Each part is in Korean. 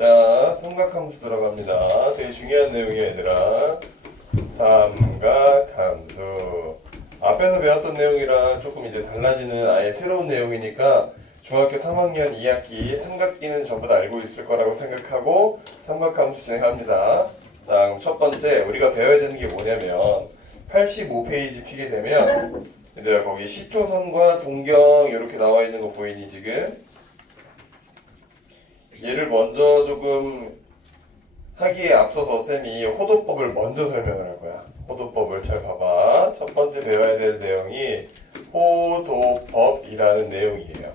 자, 삼각함수 들어갑니다. 되게 중요한 내용이에요, 얘들아. 삼각함수. 앞에서 배웠던 내용이랑 조금 이제 달라지는 아예 새로운 내용이니까 중학교 3학년 2학기 삼각기는 전부 다 알고 있을 거라고 생각하고 삼각함수 진행합니다. 자, 그럼 첫 번째 우리가 배워야 되는 게 뭐냐면 85페이지 피게 되면 얘들아 거기 10조선과 동경 이렇게 나와 있는 거 보이니 지금? 얘를 먼저 조금 하기에 앞서서 쌤이 호도법을 먼저 설명을 할 거야. 호도법을 잘 봐봐. 첫 번째 배워야 될 내용이 호도법이라는 내용이에요.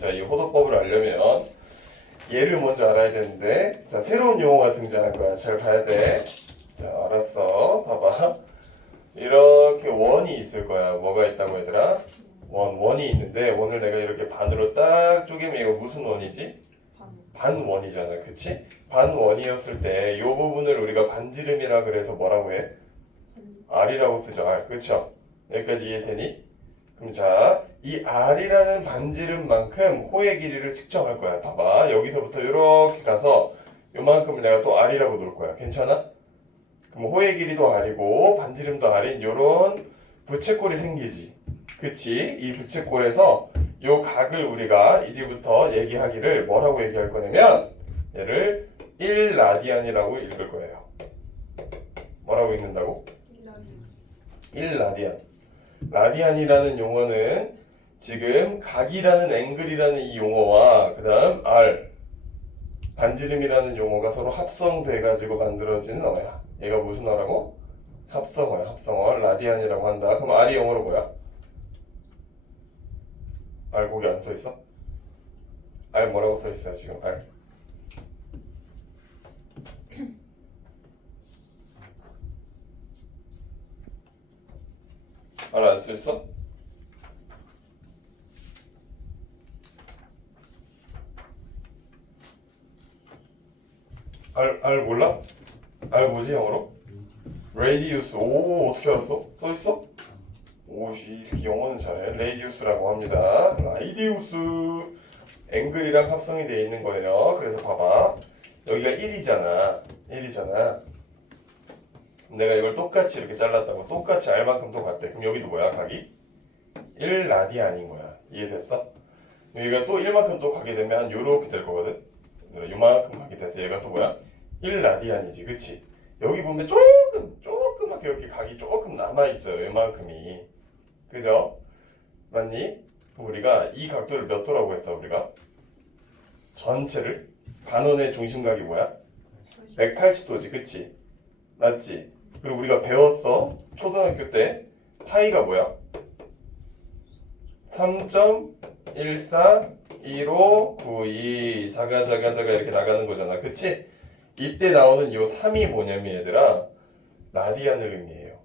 자, 이 호도법을 알려면 얘를 먼저 알아야 되는데, 자, 새로운 용어가 등장할 거야. 잘 봐야 돼. 자, 알았어. 봐봐. 이렇게 원이 있을 거야. 뭐가 있다고 얘들아? 원이 있는데, 원을 내가 이렇게 반으로 딱 쪼개면 이거 무슨 원이지? 반원이잖아. 그치? 반원이었을 때 이 부분을 우리가 반지름이라 그래서 뭐라고 해? R이라고 쓰죠. R. 그쵸? 여기까지 이해되니? 그럼 자, 이 R이라는 반지름만큼 호의 길이를 측정할 거야. 봐봐. 여기서부터 이렇게 가서 요만큼을 내가 또 R이라고 놓을 거야. 괜찮아? 그럼 호의 길이도 R이고 반지름도 R인 요런 부채꼴이 생기지. 그치? 이 부채꼴에서 요 각을 우리가 이제부터 얘기하기를 뭐라고 얘기할 거냐면 얘를 1라디안이라고 읽을 거예요. 뭐라고 읽는다고? 1라디안. 라디안이라는 용어는 지금 각이라는 앵글이라는 이 용어와 그 다음 R 반지름이라는 용어가 서로 합성돼 가지고 만들어진 어야. 얘가 무슨 어라고? 합성어야. 합성어. 라디안이라고 한다. 그럼 R이 영어로 뭐야? R 거기 안 써있어? R 뭐라고 써있어요 지금? R R 안 써있어? R 몰라? R 뭐지 영어로? Radius. 오 어떻게 알았어? 써있어? 오씨 영어는 잘해. 레디우스라고 합니다. 라이디우스 앵글이랑 합성이 되어 있는 거예요. 그래서 봐봐. 여기가 1이잖아. 1이잖아. 내가 이걸 똑같이 이렇게 잘랐다고 똑같이 R만큼 똑같대. 그럼 여기도 뭐야? 각이? 1라디안인 거야. 이해됐어? 여기가 또 1만큼 또 가게 되면 한 요렇게 될 거거든. 요만큼 가게 돼서 얘가 또 뭐야? 1라디안이지. 그치? 여기 보면 조그맣게 이렇게 각이 조금 남아있어요. 요만큼이. 그죠? 맞니? 그럼 우리가 이 각도를 몇 도라고 했어 우리가? 전체를? 반원의 중심각이 뭐야? 180도지. 그치? 맞지? 그리고 우리가 배웠어 초등학교 때 파이가 뭐야? 3.141592 자가 이렇게 나가는 거잖아. 그치? 이때 나오는 이 3이 뭐냐면 얘들아 라디안을 의미해요.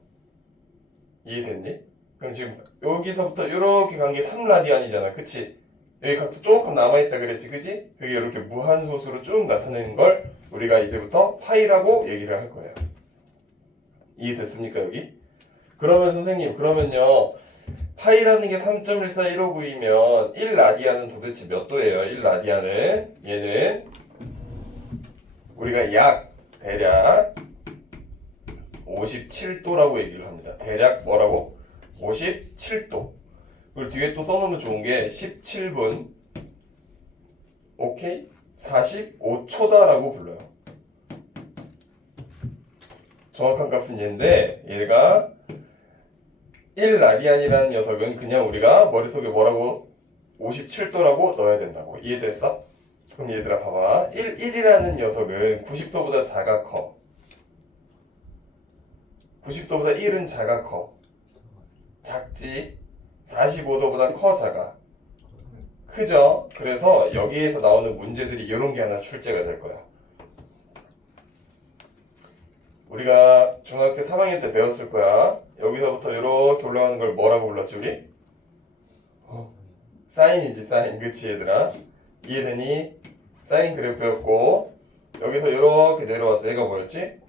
이해됐니? 그럼 지금 여기서부터 이렇게 간 게 3라디안이잖아. 그치? 여기 각도 조금 남아있다 그랬지. 그치? 그게 이렇게 무한소수로 쭉 나타내는 걸 우리가 이제부터 파이라고 얘기를 할 거예요. 이해됐습니까 여기? 그러면 선생님 그러면요 파이라는 게 3.141592면 1라디안은 도대체 몇 도예요? 1라디안은 얘는 우리가 약 대략 57도라고 얘기를 합니다. 대략 뭐라고? 57도. 그리고 뒤에 또 써놓으면 좋은 게 17분 오케이? 45초다라고 불러요. 정확한 값은 얘인데 얘가 1라디안이라는 녀석은 그냥 우리가 머릿속에 뭐라고 57도라고 넣어야 된다고. 이해됐어? 그럼 얘들아 봐봐. 1이라는 녀석은 90도보다 작아 커. 90도보다 1은 작아 커. 작지? 45도보다 커 작아? 크죠? 그래서 여기에서 나오는 문제들이 이런 게 하나 출제가 될 거야. 우리가 중학교 3학년 때 배웠을 거야. 여기서부터 이렇게 올라가는 걸 뭐라고 불렀지 우리? 사인이지 사인. 그치 얘들아? 이해되니? 사인 그래프였고 여기서 이렇게 내려와서 얘가 뭐였지?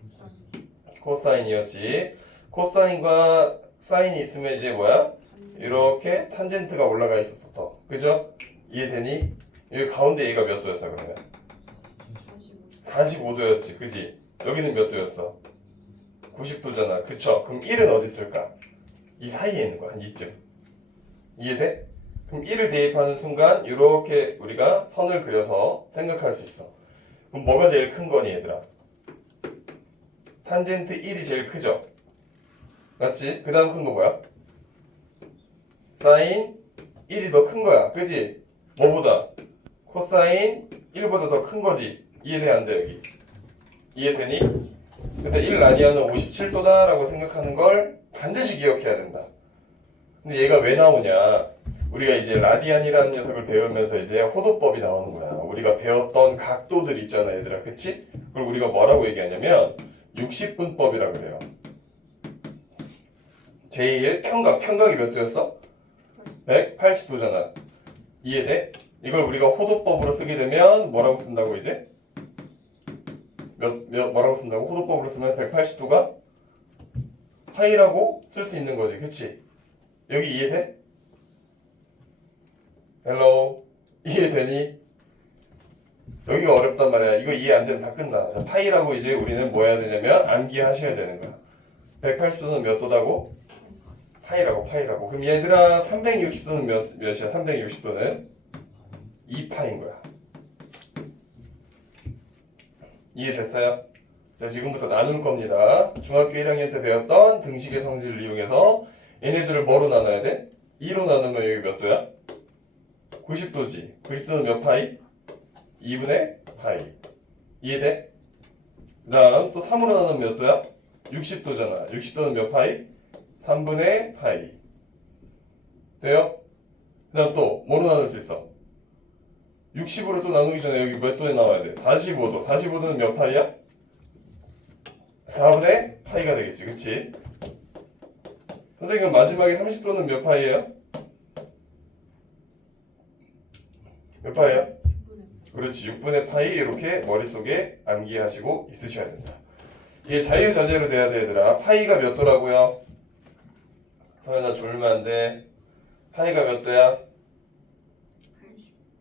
코사인이었지. 코사인과 사인이 있으면 이제 뭐야? 이렇게 탄젠트가 올라가 있었어. 그죠? 이해되니? 여기 가운데 얘가 몇 도였어 그러면? 45도였지, 그지? 여기는 몇 도였어? 90도잖아, 그쵸? 그럼 1은 어디 있을까? 이 사이에 있는 거야, 이쯤. 이해돼? 그럼 1을 대입하는 순간 이렇게 우리가 선을 그려서 생각할 수 있어. 그럼 뭐가 제일 큰 거니, 얘들아? 탄젠트 1이 제일 크죠? 맞지? 그 다음 큰 거 뭐야? 사인 1이 더 큰 거야, 그지? 뭐보다? 코사인 1보다 더 큰 거지. 이해돼, 안 돼, 여기? 이해되니? 그래서 1 라디안은 57도다 라고 생각하는 걸 반드시 기억해야 된다. 근데 얘가 왜 나오냐? 우리가 이제 라디안이라는 녀석을 배우면서 이제 호도법이 나오는 거야. 우리가 배웠던 각도들 있잖아, 얘들아, 그치? 그걸 우리가 뭐라고 얘기하냐면 60분법이라고 그래요. 제일 평각이 몇 도였어? 180도잖아. 이해돼? 이걸 우리가 호도법으로 쓰게 되면 뭐라고 쓴다고 이제? 뭐라고 쓴다고? 호도법으로 쓰면 180도가 파이라고 쓸 수 있는 거지, 그치? 여기 이해돼? 헬로 이해되니? 여기가 어렵단 말이야. 이거 이해 안 되면 다 끝나. 자, 파이라고 이제 우리는 뭐 해야 되냐면 암기하셔야 되는 거야. 180도는 몇 도다고? 파이라고. 그럼 얘들아 360도는 몇이야? 360도는 2파인 거야. 이해됐어요? 자, 지금부터 나눌 겁니다. 중학교 1학년 때 배웠던 등식의 성질을 이용해서 얘네들을 뭐로 나눠야 돼? 2로 나누면 여기 몇 도야? 90도지. 90도는 몇 파이? 2분의 파이. 이해돼? 그 다음 또 3으로 나누면 몇 도야? 60도잖아. 60도는 몇 파이? 3분의 파이. 돼요? 그 다음 또 뭐로 나눌 수 있어? 60으로 또 나누기 전에 여기 몇 도에 나와야 돼? 45도. 45도는 몇 파이야? 4분의 파이가 되겠지. 그치? 선생님 마지막에 30도는 몇 파이예요? 몇 파이야? 그렇지. 6분의 파이 이렇게 머릿속에 암기하시고 있으셔야 된다. 이게 자유자재로 돼야 돼, 얘들아. 파이가 몇 도라고요? 서연아 졸면 안 돼. 파이가 몇 도야?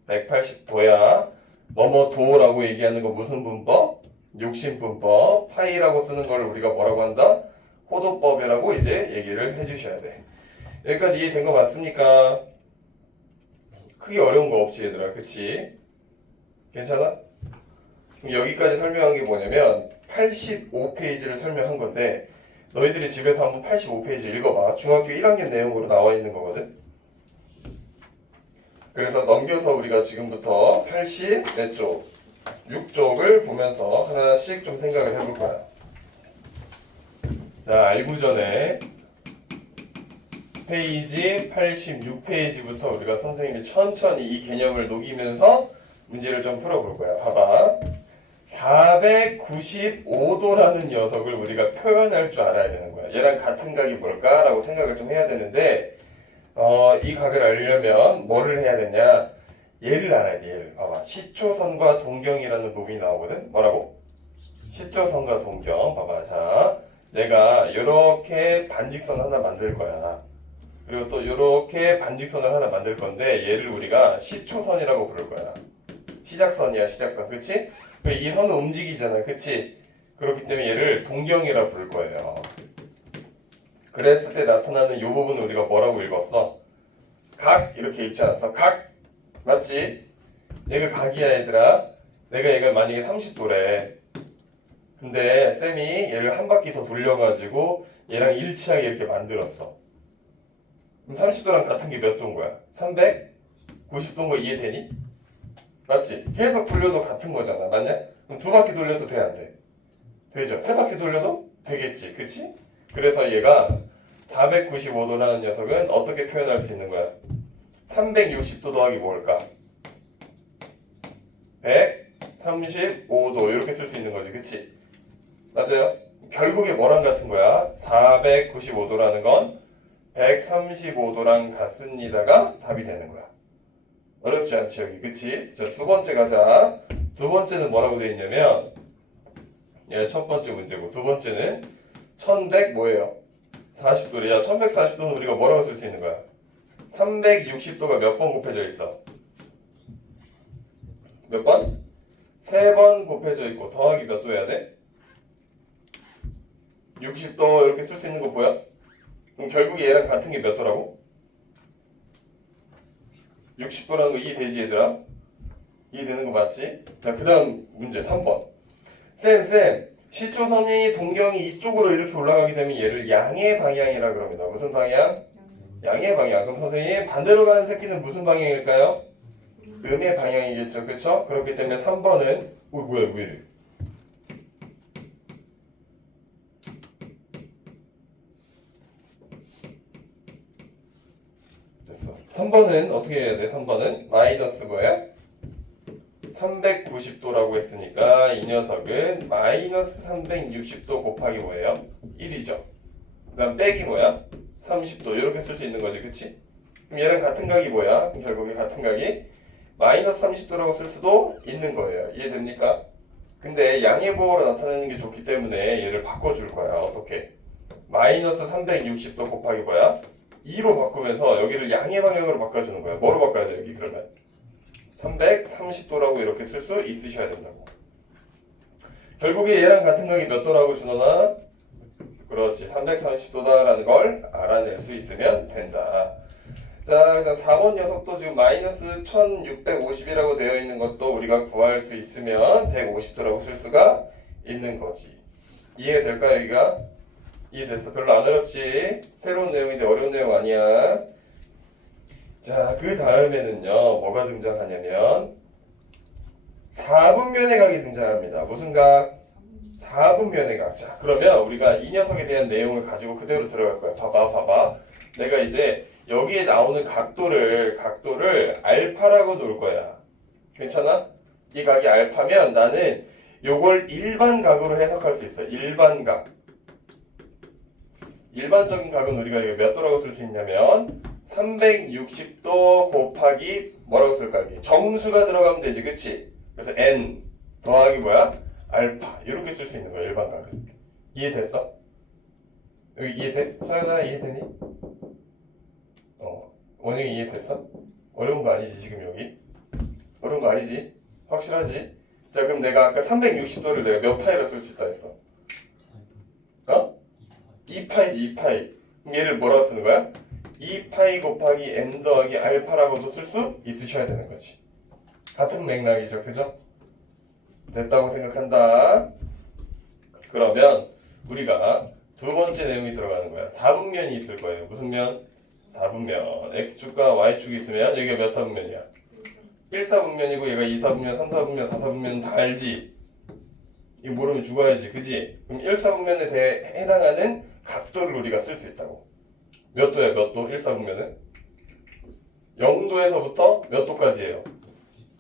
180도야. 뭐뭐도라고 얘기하는 거 무슨 분법? 욕심분법. 파이라고 쓰는 걸 우리가 뭐라고 한다? 호도법이라고 이제 얘기를 해주셔야 돼. 여기까지 이해된 거 맞습니까? 크게 어려운 거 없지, 얘들아. 그치? 괜찮아? 그럼 여기까지 설명한 게 뭐냐면 85페이지를 설명한 건데 너희들이 집에서 한번 85페이지 읽어봐. 중학교 1학년 내용으로 나와 있는 거거든. 그래서 넘겨서 우리가 지금부터 80 몇 쪽? 6쪽을 보면서 하나씩 좀 생각을 해볼 거야. 자, 알고 전에 페이지 86페이지부터 우리가 선생님이 천천히 이 개념을 녹이면서 문제를 좀 풀어볼 거야. 봐봐. 495도라는 녀석을 우리가 표현할 줄 알아야 되는 거야. 얘랑 같은 각이 뭘까라고 생각을 좀 해야 되는데 이 각을 알려면 뭐를 해야 되냐? 얘를 알아야 돼. 얘를 봐봐. 시초선과 동경이라는 부분이 나오거든. 뭐라고? 시초선과 동경. 봐봐. 자, 내가 이렇게 반직선 하나 만들 거야. 그리고 또 이렇게 반직선을 하나 만들 건데 얘를 우리가 시초선이라고 부를 거야. 시작선이야, 시작선. 그치? 이 선은 움직이잖아. 그치? 그렇기 때문에 얘를 동경이라 부를 거예요. 그랬을 때 나타나는 이 부분을 우리가 뭐라고 읽었어? 각 이렇게 읽지 않았어? 각 맞지? 얘가 각이야, 얘들아. 얘가 만약에 30도래. 근데 쌤이 얘를 한 바퀴 더 돌려가지고 얘랑 일치하게 이렇게 만들었어. 그럼 30도랑 같은 게 몇 도인 거야? 390도인 거 이해되니? 맞지? 계속 돌려도 같은 거잖아. 맞냐? 그럼 두 바퀴 돌려도 돼, 안 돼? 되죠? 세 바퀴 돌려도 되겠지. 그치? 그래서 얘가 495도라는 녀석은 어떻게 표현할 수 있는 거야? 360도 더하기 뭘까? 135도 이렇게 쓸 수 있는 거지. 그치? 맞아요? 결국에 뭐랑 같은 거야? 495도라는 건 135도랑 같습니다가 답이 되는 거야. 어렵지 않지 여기. 그치? 자, 두 번째 가자. 두 번째는 뭐라고 되어 있냐면 얘 첫 번째 문제고 두 번째는 1100 뭐예요? 40도래. 야, 1140도는 우리가 뭐라고 쓸 수 있는 거야? 360도가 몇 번 곱해져 있어? 몇 번? 3번 곱해져 있고 더하기 몇 도 해야 돼? 60도 이렇게 쓸 수 있는 거 보여? 그럼 결국에 얘랑 같은 게 몇 도라고? 60도라는 거 이해되지 얘들아? 이해되는 거 맞지? 자, 그 다음 문제 3번. 쌤, 시초선이 동경이 이쪽으로 이렇게 올라가게 되면 얘를 양의 방향이라 그럽니다. 무슨 방향? 양의 방향. 그럼 선생님 반대로 가는 새끼는 무슨 방향일까요? 음의 방향이겠죠. 그쵸? 그렇기 때문에 3번은 뭐야 왜 이래? 됐어. 3번은 어떻게 해야 돼? 3번은 마이너스 뭐야? 390도라고 했으니까 이 녀석은 마이너스 360도 곱하기 뭐예요? 1이죠. 그 다음 빼기 뭐야? 30도 이렇게 쓸 수 있는 거지. 그치? 그럼 얘랑 같은 각이 뭐야? 그럼 결국에 같은 각이 마이너스 30도라고 쓸 수도 있는 거예요. 이해됩니까? 근데 양의 부호로 나타내는 게 좋기 때문에 얘를 바꿔줄 거야. 어떻게? 마이너스 360도 곱하기 뭐야? 2로 바꾸면서 여기를 양의 방향으로 바꿔주는 거야. 뭐로 바꿔야 돼 여기 그러면? 330도라고 이렇게 쓸 수 있으셔야 된다고. 결국에 얘랑 같은 각이 몇 도라고 준호나? 그렇지. 330도다라는 걸 알아낼 수 있으면 된다. 자, 그다음 4번 녀석도 지금 마이너스 1650이라고 되어 있는 것도 우리가 구할 수 있으면 150도라고 쓸 수가 있는 거지. 이해될까 여기가? 이해됐어? 별로 안 어렵지? 새로운 내용인데 어려운 내용 아니야. 자, 그 다음에는요 뭐가 등장하냐면 4분면의 각이 등장합니다. 무슨 각? 4분면의 각. 자, 그러면 우리가 이 녀석에 대한 내용을 가지고 그대로 들어갈 거야. 봐봐. 내가 이제 여기에 나오는 각도를 알파라고 놓을 거야. 괜찮아? 이 각이 알파면 나는 요걸 일반 각으로 해석할 수 있어. 일반 각. 일반적인 각은 우리가 이거 몇 도라고 쓸 수 있냐면 360도 곱하기 뭐라고 쓸까? 여기 정수가 들어가면 되지. 그치? 그래서 n 더하기 뭐야? 알파 이렇게 쓸 수 있는 거야. 일반 각은. 이해됐어? 여기 이해돼? 서연아 이해되니? 원영이 이해됐어? 어려운 거 아니지 지금 여기? 어려운 거 아니지? 확실하지? 자, 그럼 내가 아까 360도를 내가 몇 파이로 쓸 수 있다 했어? 2파이지 2파이. 그럼 얘를 뭐라고 쓰는 거야? 2파이 곱하기 n 더하기 알파라고도 쓸 수 있으셔야 되는 거지. 같은 맥락이죠. 그죠? 됐다고 생각한다. 그러면 우리가 두 번째 내용이 들어가는 거야. 4분면이 있을 거예요. 무슨 면? 4분면. X축과 Y축이 있으면 여기가 몇 사분면이야? 1사분면이고 얘가 2사분면, 3사분면, 4사분면 다 알지? 이거 모르면 죽어야지. 그지? 그럼 1사분면에 대해 해당하는 각도를 우리가 쓸 수 있다고. 몇 도야 몇 도? 1사분면은? 0도에서부터 몇 도까지예요?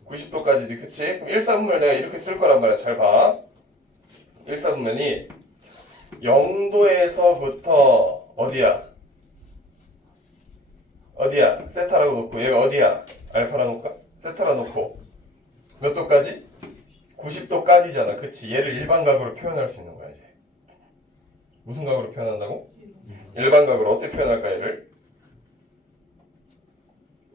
90도까지지. 그치? 그럼 1사분면을 내가 이렇게 쓸 거란 말이야. 잘 봐. 1사분면이 0도에서부터 어디야? 세타라고 놓고 얘가 어디야? 알파라 놓을까? 세타라 놓고 몇 도까지? 90도까지잖아. 그치? 얘를 일반각으로 표현할 수 있는 거야 이제. 무슨 각으로 표현한다고? 일반각으로 어떻게 표현할까 얘를?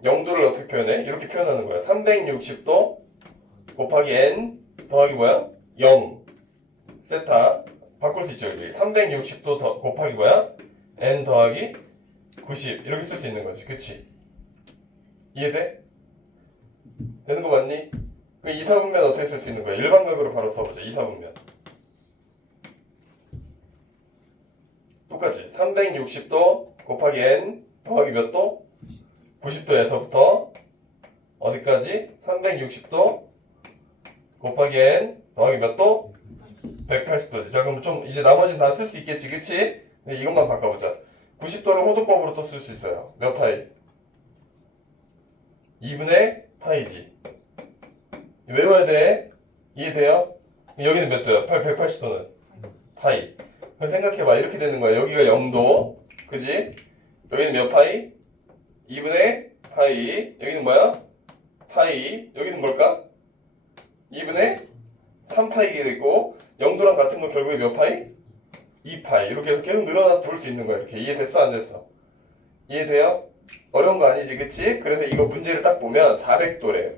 0도를 어떻게 표현해? 이렇게 표현하는 거야. 360도 곱하기 n 더하기 뭐야? 0 세타 바꿀 수 있죠. 여기 360도 곱하기 뭐야? n 더하기 90 이렇게 쓸 수 있는 거지. 그치? 이해돼? 되는 거 맞니? 그 2사분면 어떻게 쓸 수 있는 거야? 일반각으로 바로 써보자. 2사분면 똑같이 360도 곱하기 n 더하기 몇 도? 90도에서부터 어디까지? 360도 곱하기 n 더하기 몇 도? 180도지. 자, 그럼 좀 이제 나머지는 다 쓸 수 있겠지. 그치? 근데 이것만 바꿔보자. 90도를 호도법으로 또 쓸 수 있어요. 몇 파이? 2분의 파이지. 외워야 돼. 이해돼요? 여기는 몇 도야? 180도는? 파이. 그럼 생각해봐. 이렇게 되는 거야. 여기가 0도. 그지? 여기는 몇 파이? 2분의 파이. 여기는 뭐야? 파이. 여기는 뭘까? 2분의 3파이게 되고 0도랑 같은 거 결국에 몇 파이? 2파이. 이렇게 해서 계속 늘어나서 볼 수 있는 거야. 이렇게. 이해됐어? 안 됐어? 이해돼요? 어려운 거 아니지, 그치? 그래서 이거 문제를 딱 보면 400도래.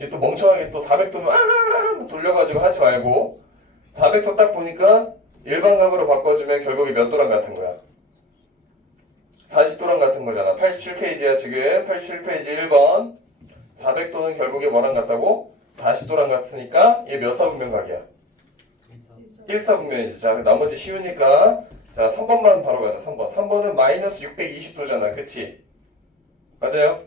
얘 또 멍청하게 또 400도면 돌려가지고 하지 말고 400도 딱 보니까 일반각으로 바꿔주면 결국에 몇 도랑 같은 거야? 40도랑 같은 거잖아. 87페이지야 지금. 87페이지 1번. 400도는 결국에 뭐랑 같다고? 40도랑 같으니까 얘 몇 사분면각이야? 1사분면이지. 자, 나머지 쉬우니까 자 3번만 바로 가자. 3번. 3번은 마이너스 620도잖아. 그치? 맞아요?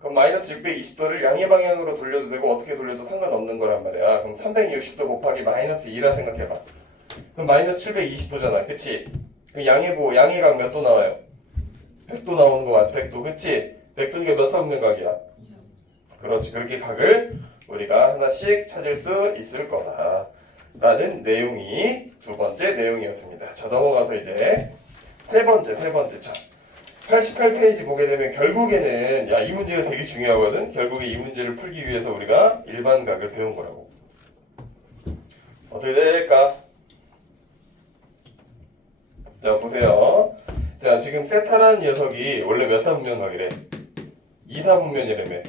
그럼 마이너스 620도를 양의 방향으로 돌려도 되고 어떻게 돌려도 상관없는 거란 말이야. 그럼 360도 곱하기 마이너스 2라 생각해봐. 그럼 마이너스 720도잖아. 그치? 그럼 양의 각 몇 도 나와요? 100도 나오는 거 맞지? 100도. 그치? 100도니까 몇 사분면각이야? 그렇지. 그렇게 각을 우리가 하나씩 찾을 수 있을 거다. 라는 내용이 두 번째 내용이었습니다. 자, 넘어가서 이제 세 번째. 자, 88페이지 보게 되면 결국에는 이 문제가 되게 중요하거든. 결국에 이 문제를 풀기 위해서 우리가 일반각을 배운 거라고. 어떻게 될까? 자, 보세요. 자, 지금 세타라는 녀석이 원래 몇 사분면각이래? 2사분면이라며.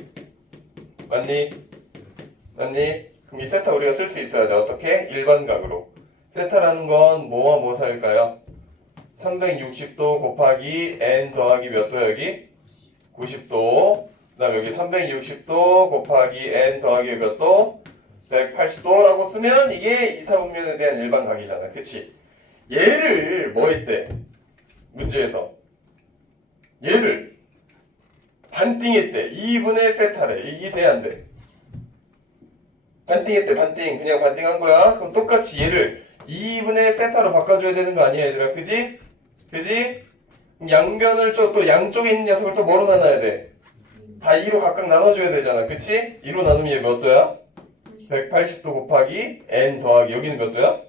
맞니? 그럼 이 세타 우리가 쓸 수 있어야 돼. 어떻게? 일반각으로. 세타라는 건 뭐와 뭐 사이일까요? 360도 곱하기 n 더하기 몇 도 여기? 90도. 그 다음 여기 360도 곱하기 n 더하기 몇 도? 180도라고 쓰면 이게 이사분면에 대한 일반각이잖아. 그치? 얘를 뭐 했대? 문제에서. 얘를 반띵했대. 2분의 세타래. 이게 돼, 안 돼? 반띵했대. 반띵. 그냥 반띵한 거야. 그럼 똑같이 얘를 2분의 세타로 바꿔줘야 되는 거 아니야, 얘들아? 그지? 그럼 양변을 또 양쪽에 있는 녀석을 또 뭐로 나눠야 돼? 다 2로 각각 나눠줘야 되잖아. 그치? 2로 나누면 얘 몇 도야? 180도 곱하기 n 더하기 여기는 몇 도야?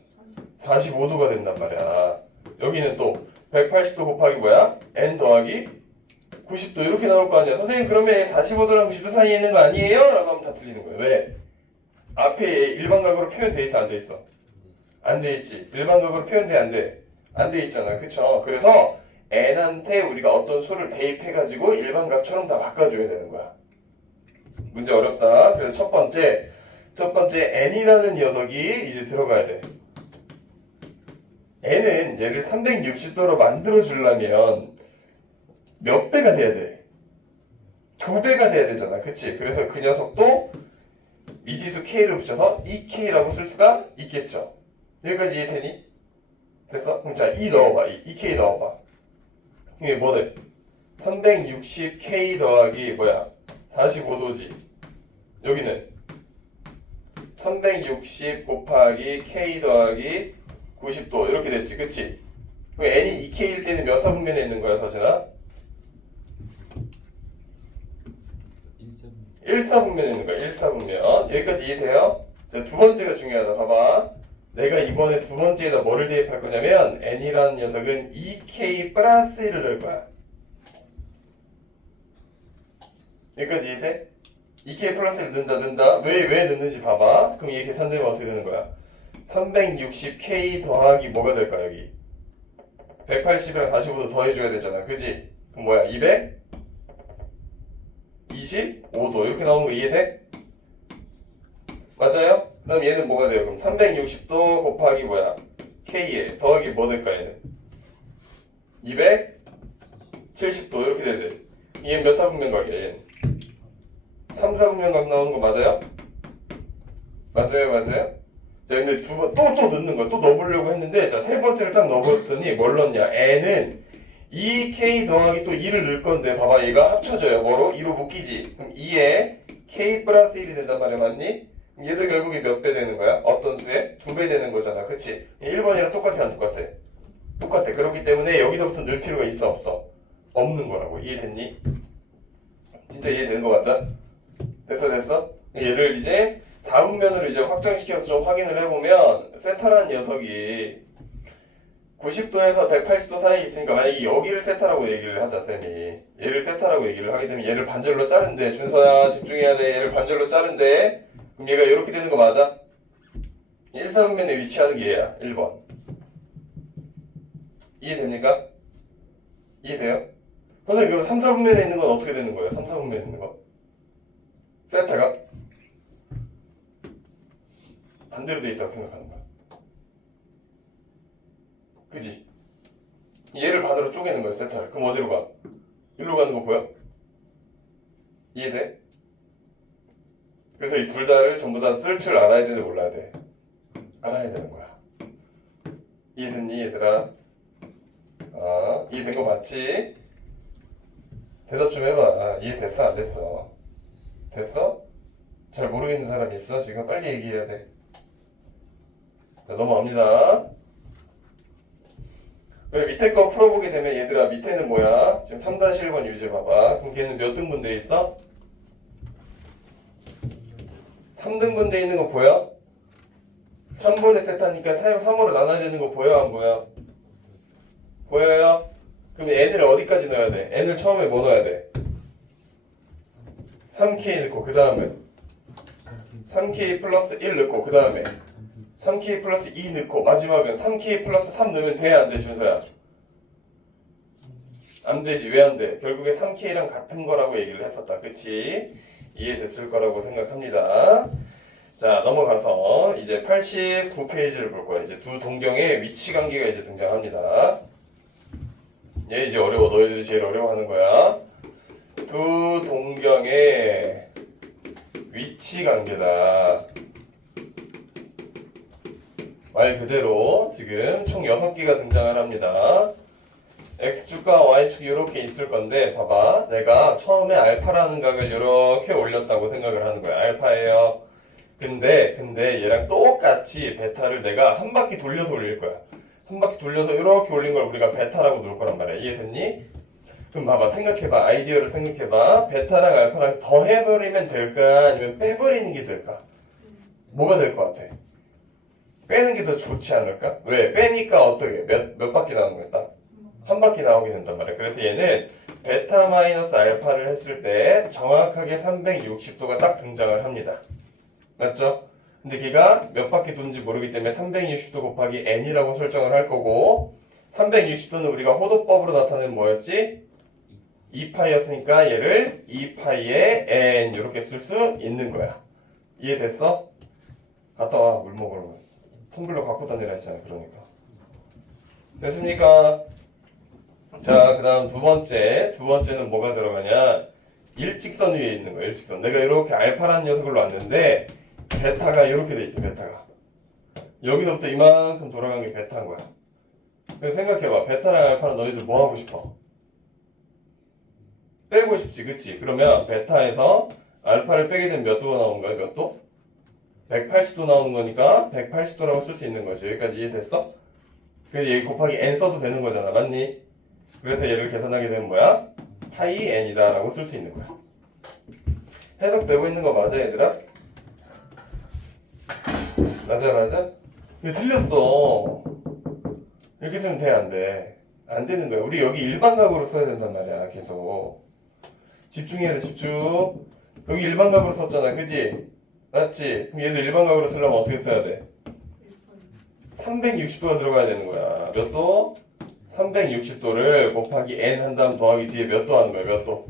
45도가 된단 말이야. 여기는 또 180도 곱하기 뭐야? n 더하기 90도 이렇게 나올 거 아니야. 선생님 그러면 45도랑 90도 사이에 있는 거 아니에요? 라고 하면 다 틀리는 거예요. 왜? 앞에 일반각으로 표현돼 있어? 안 돼 있어? 안 돼 있지. 일반각으로 표현돼? 안 돼? 안 돼 있잖아. 그쵸? 그래서 n한테 우리가 어떤 수를 대입해가지고 일반각처럼 다 바꿔줘야 되는 거야. 문제 어렵다. 그래서 첫 번째 n이라는 녀석이 이제 들어가야 돼. n은 얘를 360도로 만들어주려면 몇 배가 돼야 돼? 2배가 돼야 되잖아. 그치? 그래서 그 녀석도 미지수 k를 붙여서 2k라고 쓸 수가 있겠죠. 여기까지 이해되니? 됐어? 그럼 자, 2 넣어봐. 2k 넣어봐. 이게 뭐래? 360k 더하기 뭐야? 45도지. 여기는 360 곱하기 k 더하기 90도 이렇게 됐지. 그치? 그럼 n이 2k일 때는 몇 사분면에 있는 거야, 서진아? 1사분면에 있는 거야. 1사분면. 여기까지 이해돼요? 자, 두 번째가 중요하다. 봐봐. 내가 이번에 두 번째에다 뭐를 대입할 거냐면 n이라는 녀석은 2k 플러스 1을 넣을 거야. 여기까지 이해돼? 2k 플러스 1 넣는다. 왜 넣는지 봐봐. 그럼 얘 계산되면 어떻게 되는 거야? 360k 더하기 뭐가 될까 여기? 180이랑 45도 더해줘야 되잖아. 그지? 그럼 뭐야? 225도 이렇게 나오는 거 이해돼? 맞아요? 그 다음 얘는 뭐가 돼요? 그럼 360도 곱하기 뭐야? k에 더하기 뭐 될까 얘는? 270도 이렇게 돼야 돼. 얘는 몇 사분면각이야 얘는? 3사분면각 나오는 거 맞아요? 맞아요? 자, 근데 또 넣는 거야. 또 넣어보려고 했는데, 자, 세 번째를 딱 넣어봤더니 뭘 넣냐? n은 2k 더하기 또 2를 넣을 건데, 봐봐, 얘가 합쳐져요. 뭐로? 2로 묶이지. 그럼 2에 k 플러스 1이 된단 말이야, 맞니? 그럼 얘도 결국에 몇 배 되는 거야? 어떤 수에? 2배 되는 거잖아. 그치? 1번이랑 똑같아, 안 똑같아? 똑같아. 그렇기 때문에 여기서부터 넣을 필요가 있어, 없어? 없는 거라고. 이해됐니? 진짜 이해되는 거 맞아? 됐어? 얘를 이제 4분면으로 이제 확장시켜서 좀 확인을 해보면 세타라는 녀석이 90도에서 180도 사이에 있으니까 만약에 여기를 세타라고 얘기를 하자 쌤이 얘를 세타라고 얘기를 하게 되면 얘를 반절로 자른대. 준서야 집중해야 돼. 얘를 반절로 자른대. 그럼 얘가 이렇게 되는 거 맞아? 1사분면에 위치하는 게 얘야. 1번. 이해됩니까? 이해돼요? 선생님 그럼 3, 4분면에 있는 건 어떻게 되는 거예요? 3, 4분면에 있는 거 세타가 반대로 돼 있다고 생각하는 거야. 그지? 얘를 반으로 쪼개는 거야, 세타를. 그럼 어디로 가? 일로 가는 거 보여? 이해돼? 그래서 이 둘 다를 전부 다 쓸 줄 알아야 되는지 몰라야 돼? 알아야 되는 거야. 이해됐니, 얘들아? 아, 이해된 거 맞지? 대답 좀 해봐. 이해됐어, 안 됐어? 됐어? 잘 모르겠는 사람이 있어? 지금 빨리 얘기해야 돼. 자, 넘어갑니다. 그럼 밑에 거 풀어보게 되면 얘들아, 밑에는 뭐야? 지금 3-1번 유지 봐봐. 그럼 걔는 몇 등분 돼 있어? 3등분 돼 있는 거 보여? 3분의 세타니까 3으로 나눠야 되는 거 보여, 안 보여? 보여요? 그럼 n을 어디까지 넣어야 돼? n을 처음에 뭐 넣어야 돼? 3k 넣고 그 다음에 3k 플러스 1 넣고 그 다음에 3k 플러스 2 넣고 마지막은 3k 플러스 3 넣으면 돼, 안 돼, 준서야? 안 되지. 왜 안 돼? 결국에 3k랑 같은 거라고 얘기를 했었다. 그치? 이해됐을 거라고 생각합니다. 자, 넘어가서 이제 89페이지를 볼 거야. 이제 두 동경의 위치 관계가 이제 등장합니다. 얘 이제 어려워. 너희들이 제일 어려워하는 거야. 두 동경의 위치 관계다. 말 그대로 지금 총 6개가 등장을 합니다. X축과 Y축이 이렇게 있을 건데 봐봐. 내가 처음에 알파라는 각을 이렇게 올렸다고 생각을 하는 거야. 알파예요. 근데 얘랑 똑같이 베타를 내가 한 바퀴 돌려서 올릴 거야. 한 바퀴 돌려서 이렇게 올린 걸 우리가 베타라고 놓을 거란 말이야. 이해됐니? 그럼 봐봐. 생각해봐. 아이디어를 생각해봐. 베타랑 알파랑 더해버리면 될까? 아니면 빼버리는 게 될까? 뭐가 될 것 같아? 빼는 게 더 좋지 않을까? 왜? 빼니까 어떻게? 몇 바퀴 나오는 거야? 딱? 한 바퀴 나오게 된단 말이야. 그래서 얘는 베타 마이너스 알파를 했을 때 정확하게 360도가 딱 등장을 합니다. 맞죠? 근데 걔가 몇 바퀴 도는지 모르기 때문에 360도 곱하기 n이라고 설정을 할 거고 360도는 우리가 호도법으로 나타내는 뭐였지? 2파이였으니까 얘를 2파이의 n 이렇게 쓸 수 있는 거야. 이해됐어? 갔다 와. 물 먹으러. 텀블러 갖고 다니라 했잖아. 그러니까. 됐습니까? 자, 그 다음 두 번째는 뭐가 들어가냐? 일직선 위에 있는 거야. 일직선. 내가 이렇게 알파라는 녀석을 놨는데 베타가 이렇게 돼 있대. 베타가 여기서부터 이만큼 돌아간 게 베타인 거야. 그래서 생각해봐. 베타랑 알파는 너희들 뭐 하고 싶어? 빼고 싶지, 그치? 그러면 베타에서 알파를 빼게 되면 몇 도가 나오는 거야? 몇 도? 180도 나오는 거니까 180도라고 쓸 수 있는 거지. 여기까지 이해됐어? 그래서 얘 곱하기 n 써도 되는 거잖아. 맞니? 그래서 얘를 계산하게 되면 뭐야? 파이 n이다 라고 쓸 수 있는 거야. 해석되고 있는 거 맞아, 얘들아? 맞아? 근데 틀렸어. 이렇게 쓰면 돼, 안 돼? 안 되는 거야. 우리 여기 일반각으로 써야 된단 말이야, 계속. 집중해야 돼, 집중. 여기 일반각으로 썼잖아, 그지? 맞지? 그럼 얘도 일반각으로 쓰려면 어떻게 써야 돼? 360도가 들어가야 되는 거야. 몇 도? 360도를 곱하기 n 한 다음 더하기 뒤에 몇 도 하는 거야, 몇 도?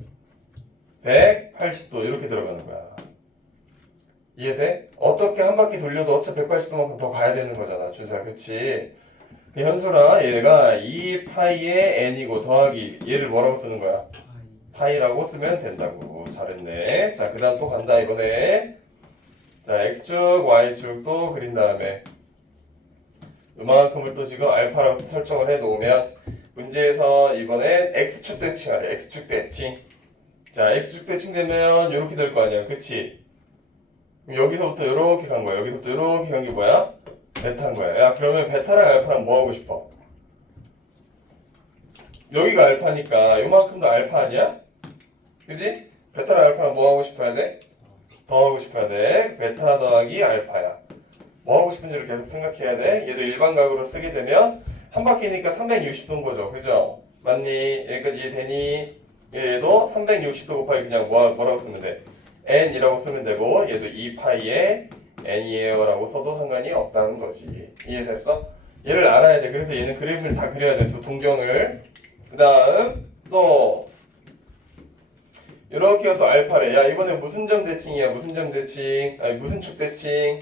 180도 이렇게 들어가는 거야. 이해돼? 어떻게 한 바퀴 돌려도 어차피 180도만큼 더 가야 되는 거잖아, 준수야, 그치? 현수라, 얘가 2파이의 n이고 더하기 얘를 뭐라고 쓰는 거야? 파이라고 쓰면 된다고. 잘했네. 자, 그 다음 또 간다 이거네. 자, x축, y축 또 그린 다음에 이만큼을 또 지금 알파라고 설정을 해 놓으면 문제에서 이번엔 x축 대칭 하래. x축 대칭. 자, x축 대칭 되면 이렇게 될 거 아니야, 그치? 여기서부터 이렇게 간 거야. 여기서부터 이렇게 간 게 뭐야? 베타인 거야. 야, 그러면 베타랑 알파랑 뭐 하고 싶어? 여기가 알파니까 요만큼도 알파 아니야? 그지? 베타랑 알파랑 뭐 하고 싶어야 돼? 더 하고 싶어야 돼. 베타 더하기 알파야. 뭐 하고 싶은지를 계속 생각해야 돼. 얘도 일반각으로 쓰게 되면 한 바퀴니까 360도인 거죠. 그죠? 맞니? 여기까지 이해되니? 얘도 360도 곱하기 그냥 뭐라고 쓰면 돼? n이라고 쓰면 되고 얘도 2파이의 n이에요 라고 써도 상관이 없다는 거지. 이해됐어? 얘를 알아야 돼. 그래서 얘는 그래프를 다 그려야 돼. 두 동경을. 그 다음 또 이렇게 또 알파래. 야, 이번에 무슨 점 대칭이야? 무슨 점 대칭? 아니 무슨 축 대칭?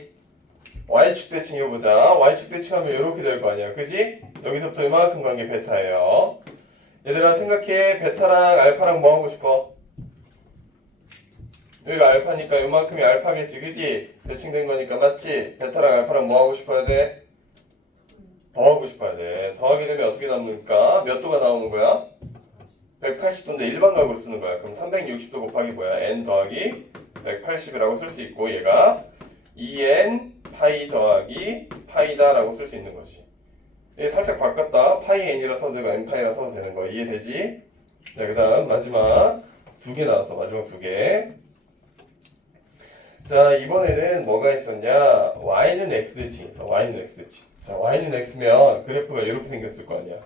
y축 대칭해보자. y축 대칭하면 이렇게 될 거 아니야. 그지? 여기서부터 이만큼 간 게 베타예요. 얘들아 생각해. 베타랑 알파랑 뭐 하고 싶어? 여기가 알파니까 이만큼이 알파겠지. 그지? 대칭된 거니까 맞지? 베타랑 알파랑 뭐 하고 싶어야 돼? 더하고 싶어야 돼. 더하게 되면 어떻게 남습니까? 몇 도가 나오는 거야? 180도인데 일반각으로 쓰는 거야. 그럼 360도 곱하기 뭐야? n 더하기 180이라고 쓸 수 있고 얘가 2n 파이 더하기 파이다 라고 쓸 수 있는 거지. 얘 살짝 바꿨다. 파이 n이라 써도 되고 n 파이라 써도 되는 거 이해되지? 자, 그 다음 마지막 두 개 나왔어. 마지막 두 개. 자, 이번에는 뭐가 있었냐? y는 x 대칭 있어. y는 x 대칭. 자, y는 x면 그래프가 이렇게 생겼을 거 아니야.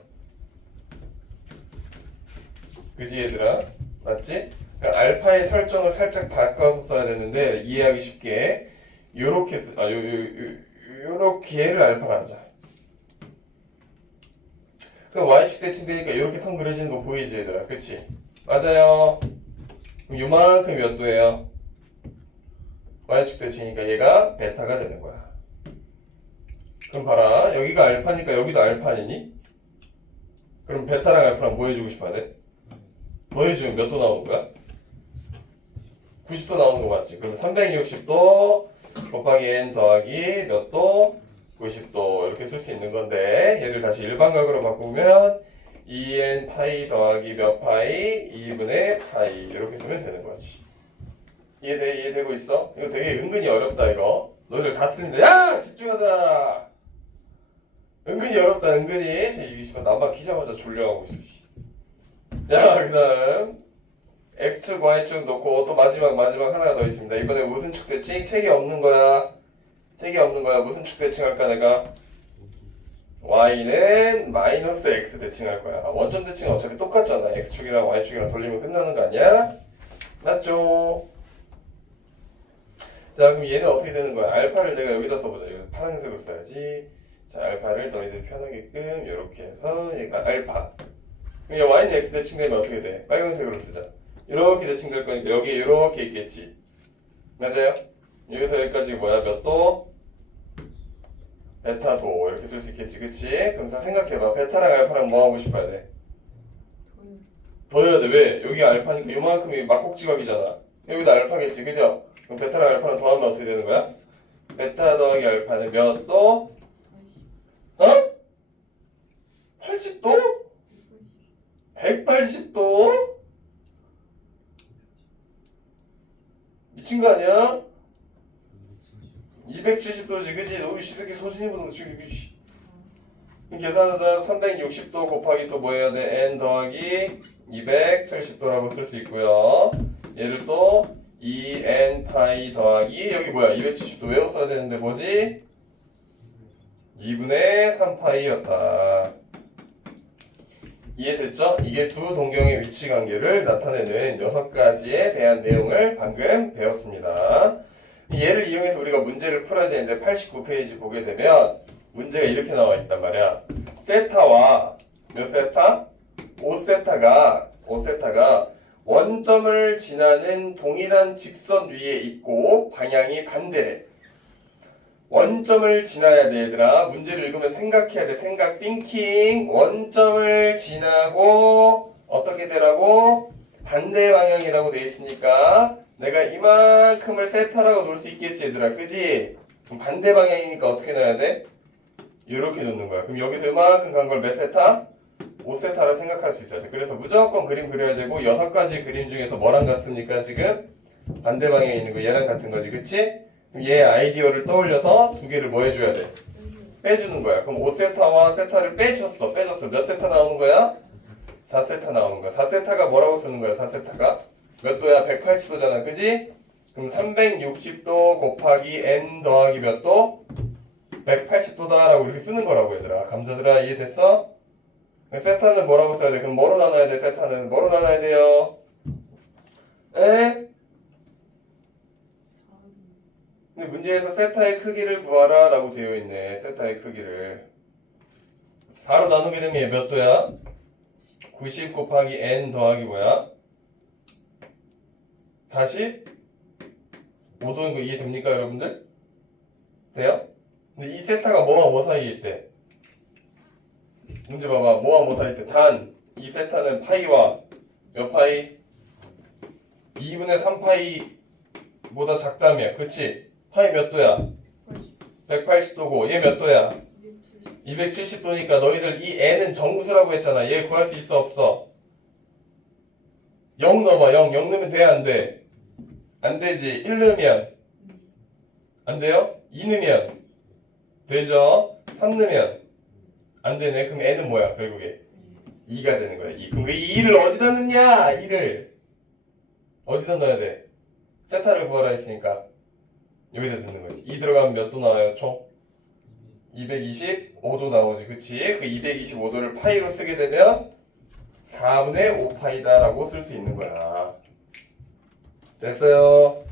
그지 얘들아? 맞지? 그러니까 알파의 설정을 살짝 바꿔서 써야 되는데 이해하기 쉽게 요렇게 요렇게를 알파로 하자. 그럼 y축 대칭되니까 이렇게 선 그려지는 거 보이지 얘들아? 그치? 맞아요. 그럼 요만큼 몇 도예요? y축 대칭이니까 얘가 베타가 되는 거야. 그럼 봐라. 여기가 알파니까 여기도 알파 아니니? 그럼 베타랑 알파랑 뭐 해주고 싶어야 돼? 더해주면 몇 도 나오는 거야? 90도 나오는 거 맞지? 그럼 360도 곱하기 n 더하기 몇 도? 90도 이렇게 쓸 수 있는 건데 얘를 다시 일반각으로 바꾸면 2n 파이 더하기 몇 파이 2분의 파이 이렇게 쓰면 되는 거지. 이해되고 있어? 이거 되게 은근히 어렵다 이거. 너희들 다 틀린다. 야! 집중하자! 은근히 어렵다 은근히. 이게 씨발 나만 키자마자 졸려하고 있어. 자, 그 다음 x축 y축 놓고 또 마지막 하나가 더 있습니다. 이번에 무슨 축 대칭? 책이 없는 거야. 무슨 축 대칭 할까 내가? y는 마이너스 x 대칭 할 거야. 원점 대칭은 어차피 똑같잖아. x축이랑 y축이랑 돌리면 끝나는 거 아니야? 맞죠? 자, 그럼 얘는 어떻게 되는 거야? 알파를 내가 여기다 써보자. 이거 파란색으로 써야지. 자, 알파를 너희들 편하게끔 이렇게 해서 얘가 알파. 그럼 y는 x 대칭되면 어떻게 돼? 빨간색으로 쓰자. 이렇게 대칭될 거니까 여기에 이렇게 있겠지. 맞아요? 여기서 여기까지 뭐야? 몇 도? 베타도 이렇게 쓸 수 있겠지. 그치? 그럼 다 생각해봐. 베타랑 알파랑 뭐 하고 싶어야 돼? 더해야 돼. 왜? 여기가 알파니까 요만큼이 막곡지각이잖아. 여기도 알파겠지. 그죠? 그럼 베타랑 알파랑 더하면 어떻게 되는 거야? 베타 더하기 알파는 몇 도? 어? 80도? 180도? 미친 거 아니야? 270도지, 그지? 너 이 새끼 소진이보다 지금 계산하자. 360도 곱하기 또 뭐 해야 돼? n 더하기 270도라고 쓸 수 있고요. 얘를 또 2n 파이 더하기 여기 뭐야? 270도 외웠어야 되는데 뭐지? 2분의 3파이였다. 이해됐죠? 이게 두 동경의 위치 관계를 나타내는 6가지에 대한 내용을 방금 배웠습니다. 얘를 이용해서 우리가 문제를 풀어야 되는데 89페이지 보게 되면 문제가 이렇게 나와 있단 말이야. 세타와 몇 세타? 5세타가 원점을 지나는 동일한 직선 위에 있고 방향이 반대래. 원점을 지나야 돼 얘들아. 문제를 읽으면 생각해야 돼. 생각 띵킹. 원점을 지나고 어떻게 되라고? 반대 방향이라고 돼 있으니까 내가 이만큼을 세타라고 놓을 수 있겠지 얘들아. 그지? 그럼 반대 방향이니까 어떻게 넣어야 돼? 이렇게 놓는 거야. 그럼 여기서 이만큼 간 걸 몇 세타? 5세타라 생각할 수 있어야 돼. 그래서 무조건 그림 그려야 되고 6가지 그림 중에서 뭐랑 같습니까 지금? 반대 방향에 있는 거 얘랑 같은 거지. 그치? 그럼 얘 아이디어를 떠올려서 두 개를 뭐 해줘야 돼? 빼주는 거야. 그럼 5세타와 세타를 빼줬어. 몇 세타 나오는 거야? 4세타 나오는 거야. 4세타가 뭐라고 쓰는 거야? 4세타가? 몇 도야? 180도잖아. 그지? 그럼 360도 곱하기 n 더하기 몇 도? 180도다 라고 이렇게 쓰는 거라고 얘들아. 감자들아 이해됐어? 세타는 뭐라고 써야 돼? 그럼 뭐로 나눠야 돼? 세타는 뭐로 나눠야 돼요? 에? 근데 문제에서 세타의 크기를 구하라 라고 되어 있네. 세타의 크기를 4로 나누게 되면 얘 몇 도야? 90 곱하기 n 더하기 뭐야? 40? 5도인 거 이해됩니까 여러분들? 돼요? 근데 이 세타가 뭐와 뭐 사이에 있대? 문제 봐봐. 뭐와 뭐 사이에 있대? 단 이 세타는 파이와 몇 파이? 2분의 3파이보다 작다며. 그치? 파이 몇 도야? 180도고 얘 몇 도야? 270도니까 너희들 이 n은 정수라고 했잖아. 얘 구할 수 있어 없어? 0 넣어봐. 0 넣으면 돼 안 돼? 안 되지. 1 넣으면 안 돼요? 2 넣으면 되죠? 3 넣으면 안 되네. 그럼 n은 뭐야 결국에? 2가 되는 거야. 2. 그럼 그 2를 어디다 넣냐? 2를 어디다 넣어야 돼? 세타를 구하라 했으니까 여기다 넣는 거지. 2 들어가면 몇 도 나와요 총? 225도 나오지. 그치? 그 225도를 파이로 쓰게 되면 4분의 5파이다 라고 쓸 수 있는 거야. 됐어요?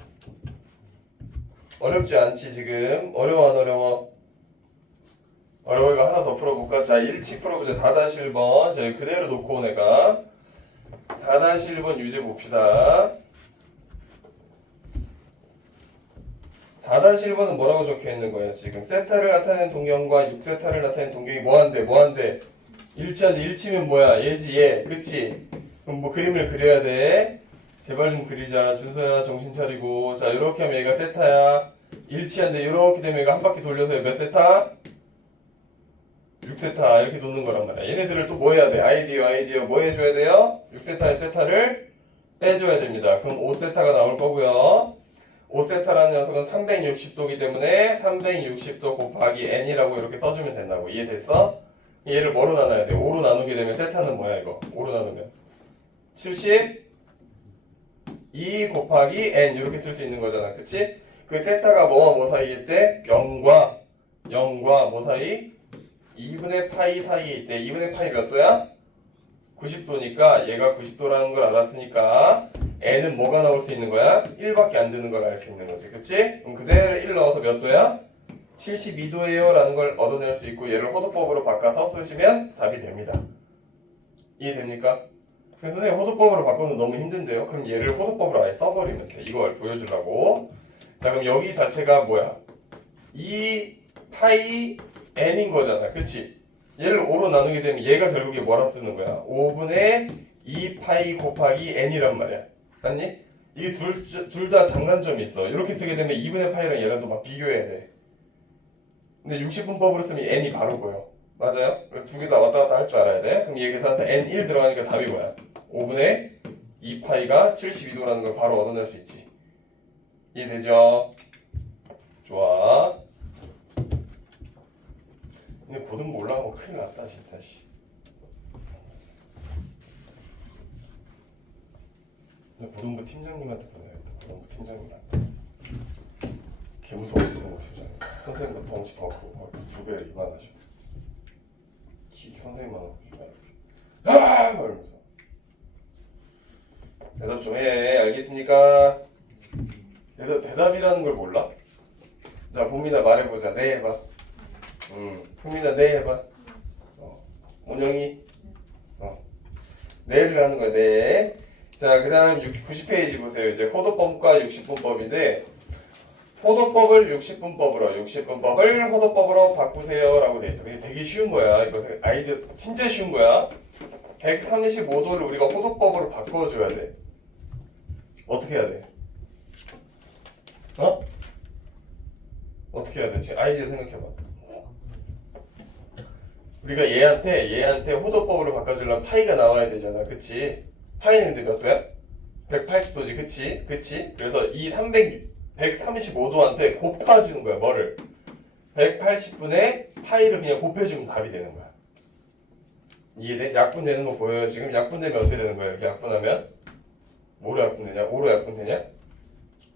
어렵지 않지 지금? 어려워 안 어려워? 어려워. 이거 하나 더 풀어볼까? 자 1치 풀어보자. 4-1번 저희 그대로 놓고 내가 4-1번 유제 봅시다. 4-1번은 뭐라고 적혀있는 거야 지금? 세타를 나타내는 동경과 6세타를 나타내는 동경이 뭐한대? 뭐한대? 일치한데 일치면 뭐야? 얘지 얘. 그치? 그럼 뭐 그림을 그려야 돼. 제발 좀 그리자. 준서야 정신 차리고. 자 이렇게 하면 얘가 세타야. 일치한데 이렇게 되면 얘가 한 바퀴 돌려서 몇 세타? 6세타 이렇게 놓는 거란 말이야. 얘네들을 또 뭐 해야 돼? 아이디어 뭐 해줘야 돼요? 6세타에 세타를 빼줘야 됩니다. 그럼 5세타가 나올 거고요. 5세타라는 녀석은 360도이기 때문에 360도 곱하기 n이라고 이렇게 써주면 된다고. 이해됐어? 얘를 뭐로 나눠야 돼? 5로 나누게 되면 세타는 뭐야 이거? 5로 나누면 72 곱하기 n 이렇게 쓸 수 있는 거잖아. 그치? 그 세타가 뭐와 뭐 사이에 있대? 0과 뭐 사이? 2분의 파이 사이에 있대. 2분의 파이 몇 도야? 90도니까 얘가 90도라는 걸 알았으니까 n은 뭐가 나올 수 있는 거야? 1밖에 안 되는 걸 알 수 있는 거지. 그치? 그럼 그대로 1 넣어서 몇 도야? 72도예요 라는 걸 얻어낼 수 있고 얘를 호도법으로 바꿔서 쓰시면 답이 됩니다. 이해됩니까? 그래서 선생님 호도법으로 바꾸는 너무 힘든데요? 그럼 얘를 호도법으로 아예 써버리면 돼. 이걸 보여주려고. 자 그럼 여기 자체가 뭐야? 2 파이 n인 거잖아. 그치? 얘를 5로 나누게 되면 얘가 결국에 뭐라 쓰는 거야? 5분의 2 파이 곱하기 n이란 말이야. 맞니? 이게 둘 다 장단점이 있어. 이렇게 쓰게 되면 2분의 파이랑 얘랑 또 막 비교해야 돼. 근데 60분법으로 쓰면 n이 바로 보여. 맞아요? 그래서 두 개 다 왔다 갔다 할 줄 알아야 돼. 그럼 얘 계산해서 n1 들어가니까 답이 뭐야? 5분의 2파이가 72도라는 걸 바로 얻어낼 수 있지. 이해되죠? 좋아. 근데 고등부 올라가면 큰일 났다 진짜. 근데 고등부 팀장님한테 보내야겠다. 고등부 팀장님한테. 개무서워 고등부 팀장님. 선생님보다 덩치 더 크고 2배를 이만하시고 선생님만 하고 아! 이러면서 대답 좀 해. 알겠습니까? 대답이라는 걸 몰라? 자 봄이나 말해보자. 네 해봐. 봄이나 네 해봐. 온영이 네를 하는 거야. 네. 자 그 다음 90페이지 보세요. 이제 호도법과 60분법인데 호도법을 60분법을 호도법으로 바꾸세요 라고 돼 있어. 이게 되게 쉬운 거야. 이거 아이디어 진짜 쉬운 거야. 135도를 우리가 호도법으로 바꿔줘야 돼. 어떻게 해야 돼? 어떻게 해야 되지? 아이디어 생각해봐. 우리가 얘한테 호도법으로 바꿔주려면 파이가 나와야 되잖아. 그치? 파이는 근데 몇 도야? 180도지. 그치? 그래서 이 135도한테 곱해주는 거야. 뭐를? 180분의 파이를 그냥 곱해주면 답이 되는 거야. 이해돼? 약분되는 거 보여요? 지금 약분되면 어떻게 되는 거야? 이렇게 약분하면? 뭐로 약분되냐? 5로 약분되냐?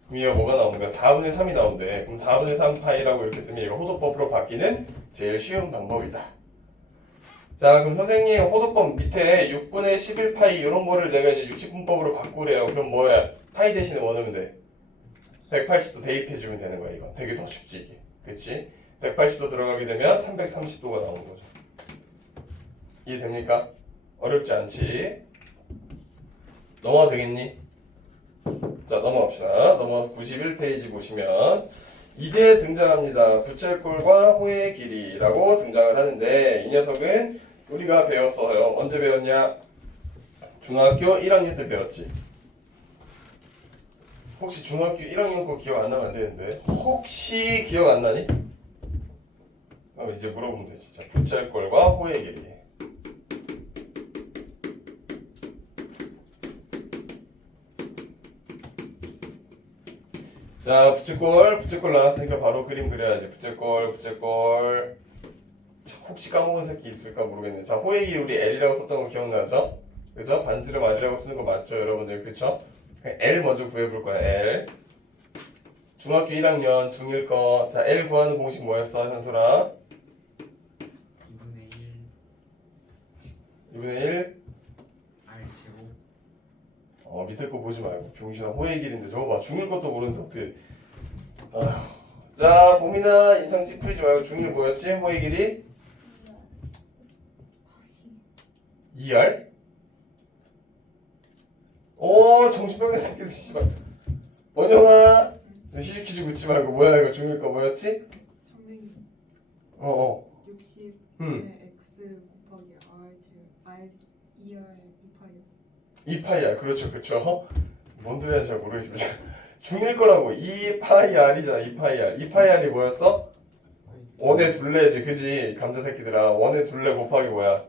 그럼 얘가 뭐가 나오는 거야? 4분의 3이 나온대. 그럼 4분의 3 파이라고 이렇게 쓰면 얘가 호도법으로 바뀌는 제일 쉬운 방법이다. 자 그럼 선생님 호도법 밑에 6분의 11파이 이런 거를 내가 이제 60분법으로 바꾸래요. 그럼 뭐야? 파이 대신에 뭐 넣으면 돼? 180도 대입해주면 되는 거야. 이거 되게 더 쉽지 이게. 그치? 180도 들어가게 되면 330도가 나오는 거죠. 이해됩니까? 어렵지 않지? 넘어가도 되겠니? 자 넘어갑시다. 넘어가서 91페이지 보시면 이제 등장합니다. 부채꼴과 호의 길이라고 등장을 하는데 이 녀석은 우리가 배웠어요. 언제 배웠냐? 중학교 1학년 때 배웠지. 혹시 중학교 1학년 거 기억 안 나면 안 되는데 혹시 기억 안 나니? 그럼 이제 물어보면 되지. 자, 부채꼴과 호의 길이. 자, 부채꼴 나왔으니까 바로 그림 그려야지. 부채꼴. 혹시 까먹은 새끼 있을까 모르겠네. 자, 호의 길이 우리 L이라고 썼던 거 기억나죠? 그죠? 반지름 R이라고 쓰는 거 맞죠, 여러분들? 그쵸? L 먼저 구해볼 거야, L. 중학교 1학년 중1 거. 자, L 구하는 공식 뭐였어, 현솔아? 2분의 1 2분의 1? R 제곱. 밑에 거 보지 말고 병신아 호의 길인데 저거 봐. 중1 것도 모르는데 어떻게. 아휴. 자, 봄이나 인상집 풀지 말고 중1 뭐였지? 호의 길이? 2R? 정신병의 새끼들 씨발. 원영아, 시집 퀴즈 묻지 말고 뭐야 이거 중1 거 뭐였지? 360 x 곱하기 r 제곱 r 2r 2파이 2파이R 그렇죠. 뭔 소리인지 잘 모르겠지만 중1 거라고 2파이R이잖아. 2파이R이 뭐였어? 원의 둘레지 그지? 감자 새끼들아. 원의 둘레 곱하기 뭐야?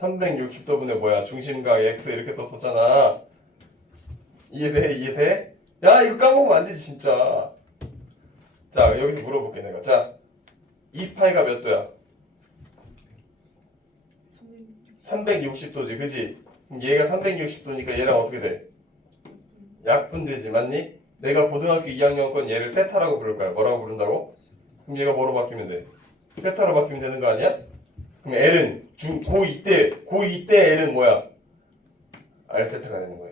360도분의 뭐야? 중심각 x 이렇게 썼었잖아. 이해돼? 야 이거 까먹으면 안 되지 진짜. 자 여기서 물어볼게 내가. 자 2파이가 몇 도야? 360도지 그지? 그럼 얘가 360도니까 얘랑 어떻게 돼? 약분되지 맞니? 내가 고등학교 2학년 건 얘를 세타라고 부를 거야. 뭐라고 부른다고? 그럼 얘가 뭐로 바뀌면 돼? 세타로 바뀌면 되는 거 아니야? 그럼 L은 고2 때 L은 뭐야? R세타가 되는 거야.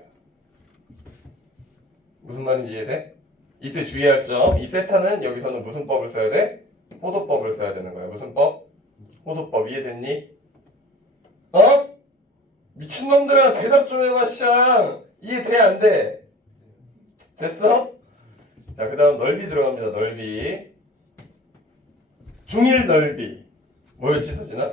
무슨 말인지 이해돼? 이때 주의할 점. 이 세타는 여기서는 무슨 법을 써야 돼? 호도법을 써야 되는 거야. 무슨 법? 호도법. 이해됐니? 미친놈들아 대답 좀 해봐 쌍. 이해돼 안 돼? 됐어? 자 그 다음 넓이 들어갑니다. 넓이. 중일 넓이 뭐였지 서진아?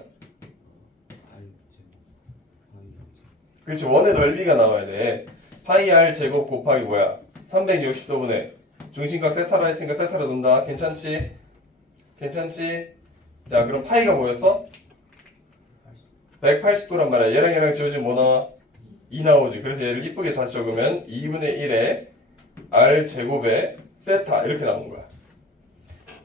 그렇지 원의 넓이가 나와야 돼. 파이 r 제곱 곱하기 뭐야? 360도분의 중심각 세타라 했으니까 세타로 놓는다. 괜찮지? 자 그럼 파이가 뭐였어? 180도란 말이야. 얘랑 지워지면 뭐 나와? 2 나오지. 그래서 얘를 이쁘게 다시 적으면 2분의 1에 r 제곱에 세타 이렇게 나오는 거야.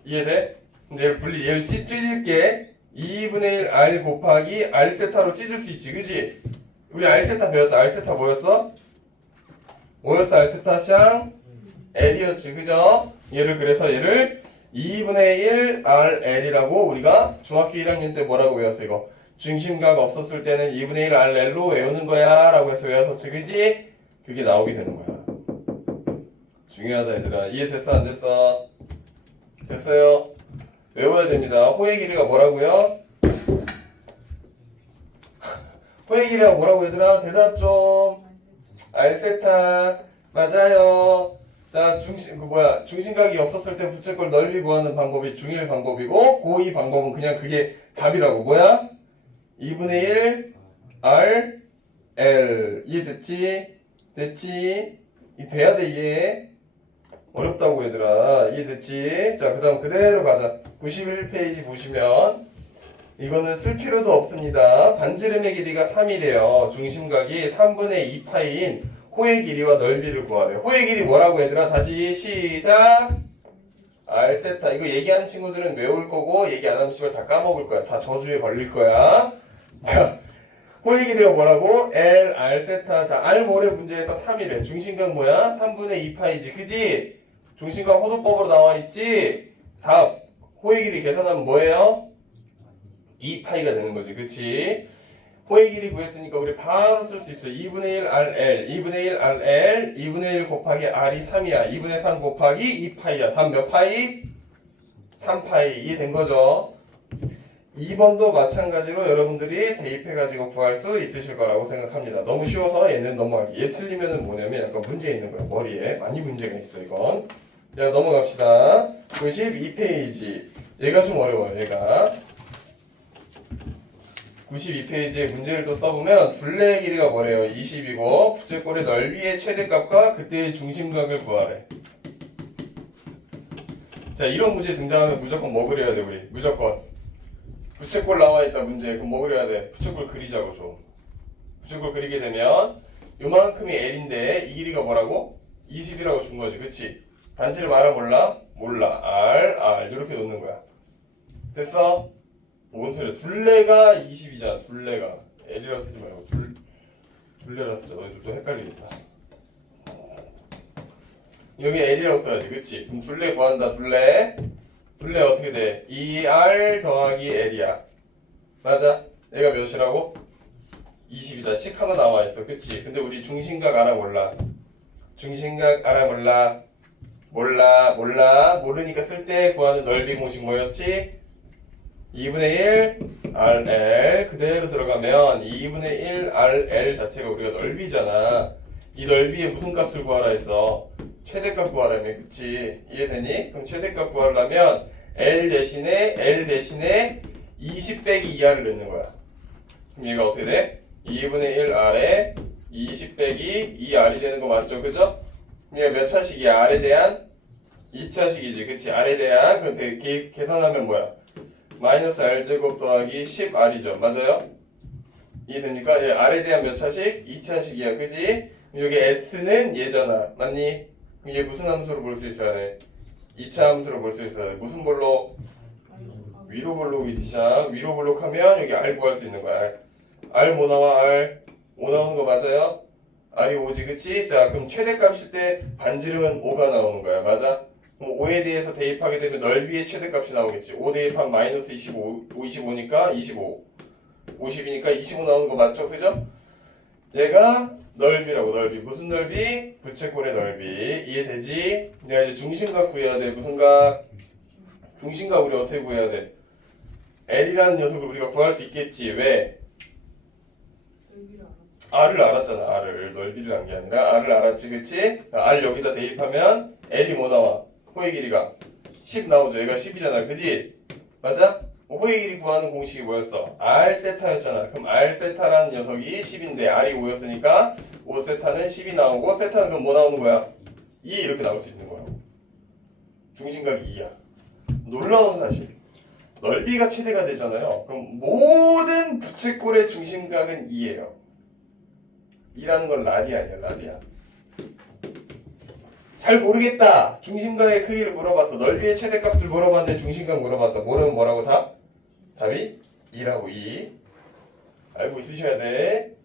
이해돼? 근데 얘를 찢을게. 2분의 1 r 곱하기 r 세타로 찢을 수 있지. 그지? 우리 r 세타 배웠다. r 세타 뭐였어? r 세타 쌍 L이었지. 그죠? 그래서 얘를 2분의 1 RL이라고 우리가 중학교 1학년 때 뭐라고 외웠어 이거? 중심각 없었을 때는 2분의 1 RL로 외우는 거야 라고 해서 외웠었지. 그지? 그게 나오게 되는 거야. 중요하다 얘들아. 이해됐어 안 됐어? 됐어요? 외워야 됩니다. 호의 길이가 뭐라고요? 호의 길이가 뭐라고 얘들아? 대답 좀. R세타 맞아요. 자 중심각이 없었을 때 부채꼴 넓이 구하는 방법이 중1 방법이고 고2 방법은 그냥 그게 답이라고. 뭐야? 2분의 1 R L. 이해됐지? 이 돼야 돼 이해. 어렵다고 얘들아. 이해됐지? 자 그 다음 그대로 가자. 91페이지 보시면 이거는 쓸 필요도 없습니다. 반지름의 길이가 3이래요. 중심각이 3분의 2파인 호의 길이와 넓이를 구하래요. 호의 길이 뭐라고 얘들아? 다시 시작. R세타. 이거 얘기하는 친구들은 외울 거고 얘기 안 하는 친구들 다 까먹을 거야. 다 저주에 걸릴 거야. 자, 호의 길이가 뭐라고? L R세타. 자, R 모래 문제에서 3이래. 중심각 뭐야? 3분의 2파이지. 그지? 중심각 호도법으로 나와 있지? 답. 호의 길이 계산하면 뭐예요? 2파이가 되는 거지. 그치? 호의 길이 구했으니까 우리 바로 쓸 수 있어. 2분의 1 RL, 2분의 1 RL, 2분의 1 곱하기 R이 3이야. 2분의 3 곱하기 2파이야. 답 몇 파이? 3파이. 이해된 거죠? 2번도 마찬가지로 여러분들이 대입해가지고 구할 수 있으실 거라고 생각합니다. 너무 쉬워서 얘는 넘어가기. 얘 틀리면은 뭐냐면 약간 문제 있는 거야. 머리에. 많이 문제가 있어 이건. 자, 넘어갑시다. 92페이지. 얘가 좀 어려워요, 얘가. 92페이지에 문제를 또 써보면 둘레의 길이가 뭐래요? 20이고 부채꼴의 넓이의 최대값과 그때의 중심각을 구하래. 자, 이런 문제 등장하면 무조건 뭐 그려야 돼, 우리? 무조건 부채꼴 나와있다 문제. 그럼 뭐 그려야 돼? 부채꼴 그리자고 좀. 부채꼴 그리게 되면 요만큼이 L인데 이 길이가 뭐라고? 20이라고 준 거지, 그치? 반지름 알아 몰라? 몰라. R 이렇게 놓는 거야. 됐어? 뭔 소리야? 둘레가 20이잖아. 둘레가 L이라 쓰지 말고 둘레라 쓰자. 너희들 또 헷갈리겠다. 여기 L이라고 써야지, 그치? 그럼 둘레 구한다. 둘레 어떻게 돼? 2R 더하기 L이야. 맞아? 얘가 몇이라고? 20이다. 식 하나 나와있어, 그치? 근데 우리 중심각 알아 몰라? 중심각 알아 몰라? 몰라. 모르니까 쓸 때 구하는 넓이 공식 뭐였지? 2분의 1 RL 그대로 들어가면 2분의 1 RL 자체가 우리가 넓이잖아. 이 넓이의 무슨 값을 구하라 했어? 최대값 구하라며, 그치? 이해되니? 그럼 최대값 구하려면 L 대신에 20 빼기 2R을 넣는 거야. 그럼 얘가 어떻게 돼? 2분의 1 R에 20 빼기 2R이 되는 거 맞죠? 그죠? 그럼 얘가 몇 차식이야? R에 대한 2차식이지, 그치? R에 대한 그럼 계산하면 뭐야? 마이너스 R제곱 더하기 10R이죠. 맞아요? 이해됩니까? 예, R에 대한 몇 차식? 2차식이야. 그지? 여기 S는 얘잖아. 맞니? 그럼 얘 무슨 함수로 볼 수 있어야 돼? 2차 함수로 볼 수 있어야 돼. 무슨 볼록? 위로 볼록이 디샹. 위로 볼록하면 여기 R 구할 수 있는 거야. R 뭐 나와? R 5 나오는 거 맞아요? R이 5지, 그치? 자, 그럼 최대값일 때 반지름은 5가 나오는 거야. 맞아? 그럼 5에 대해서 대입하게 되면 넓이의 최대값이 나오겠지. 5 대입하면 마이너스 25니까 25. 50이니까 25 나오는 거 맞죠? 그죠? 얘가 넓이라고. 넓이. 무슨 넓이? 부채꼴의 넓이. 이해되지? 내가 이제 중심각 구해야 돼. 무슨 각? 중심각 우리 어떻게 구해야 돼? L이라는 녀석을 우리가 구할 수 있겠지. 왜? R을 알았잖아. R을. 넓이를 안 게 아니라 R을 알았지. 그치? R 여기다 대입하면 L이 뭐 나와? 호의 길이가 10 나오죠. 얘가 10이잖아. 그지? 맞아? 호의 길이 구하는 공식이 뭐였어? R 세타였잖아. 그럼 R 세타라는 녀석이 10인데 R이 5였으니까 5 세타는 10이 나오고 세타는 그럼 뭐 나오는 거야? 2 이렇게 나올 수 있는 거야. 중심각이 2야. 놀라운 사실. 넓이가 최대가 되잖아요. 그럼 모든 부채꼴의 중심각은 2예요. 2라는 건 라디안이야. 라디안. 잘 모르겠다. 중심각의 크기를 물어봤어. 넓이의 최대값을 물어봤는데 중심각 물어봤어. 모르면 뭐라고 다? 답이 2라고. 2. 알고 있으셔야 돼.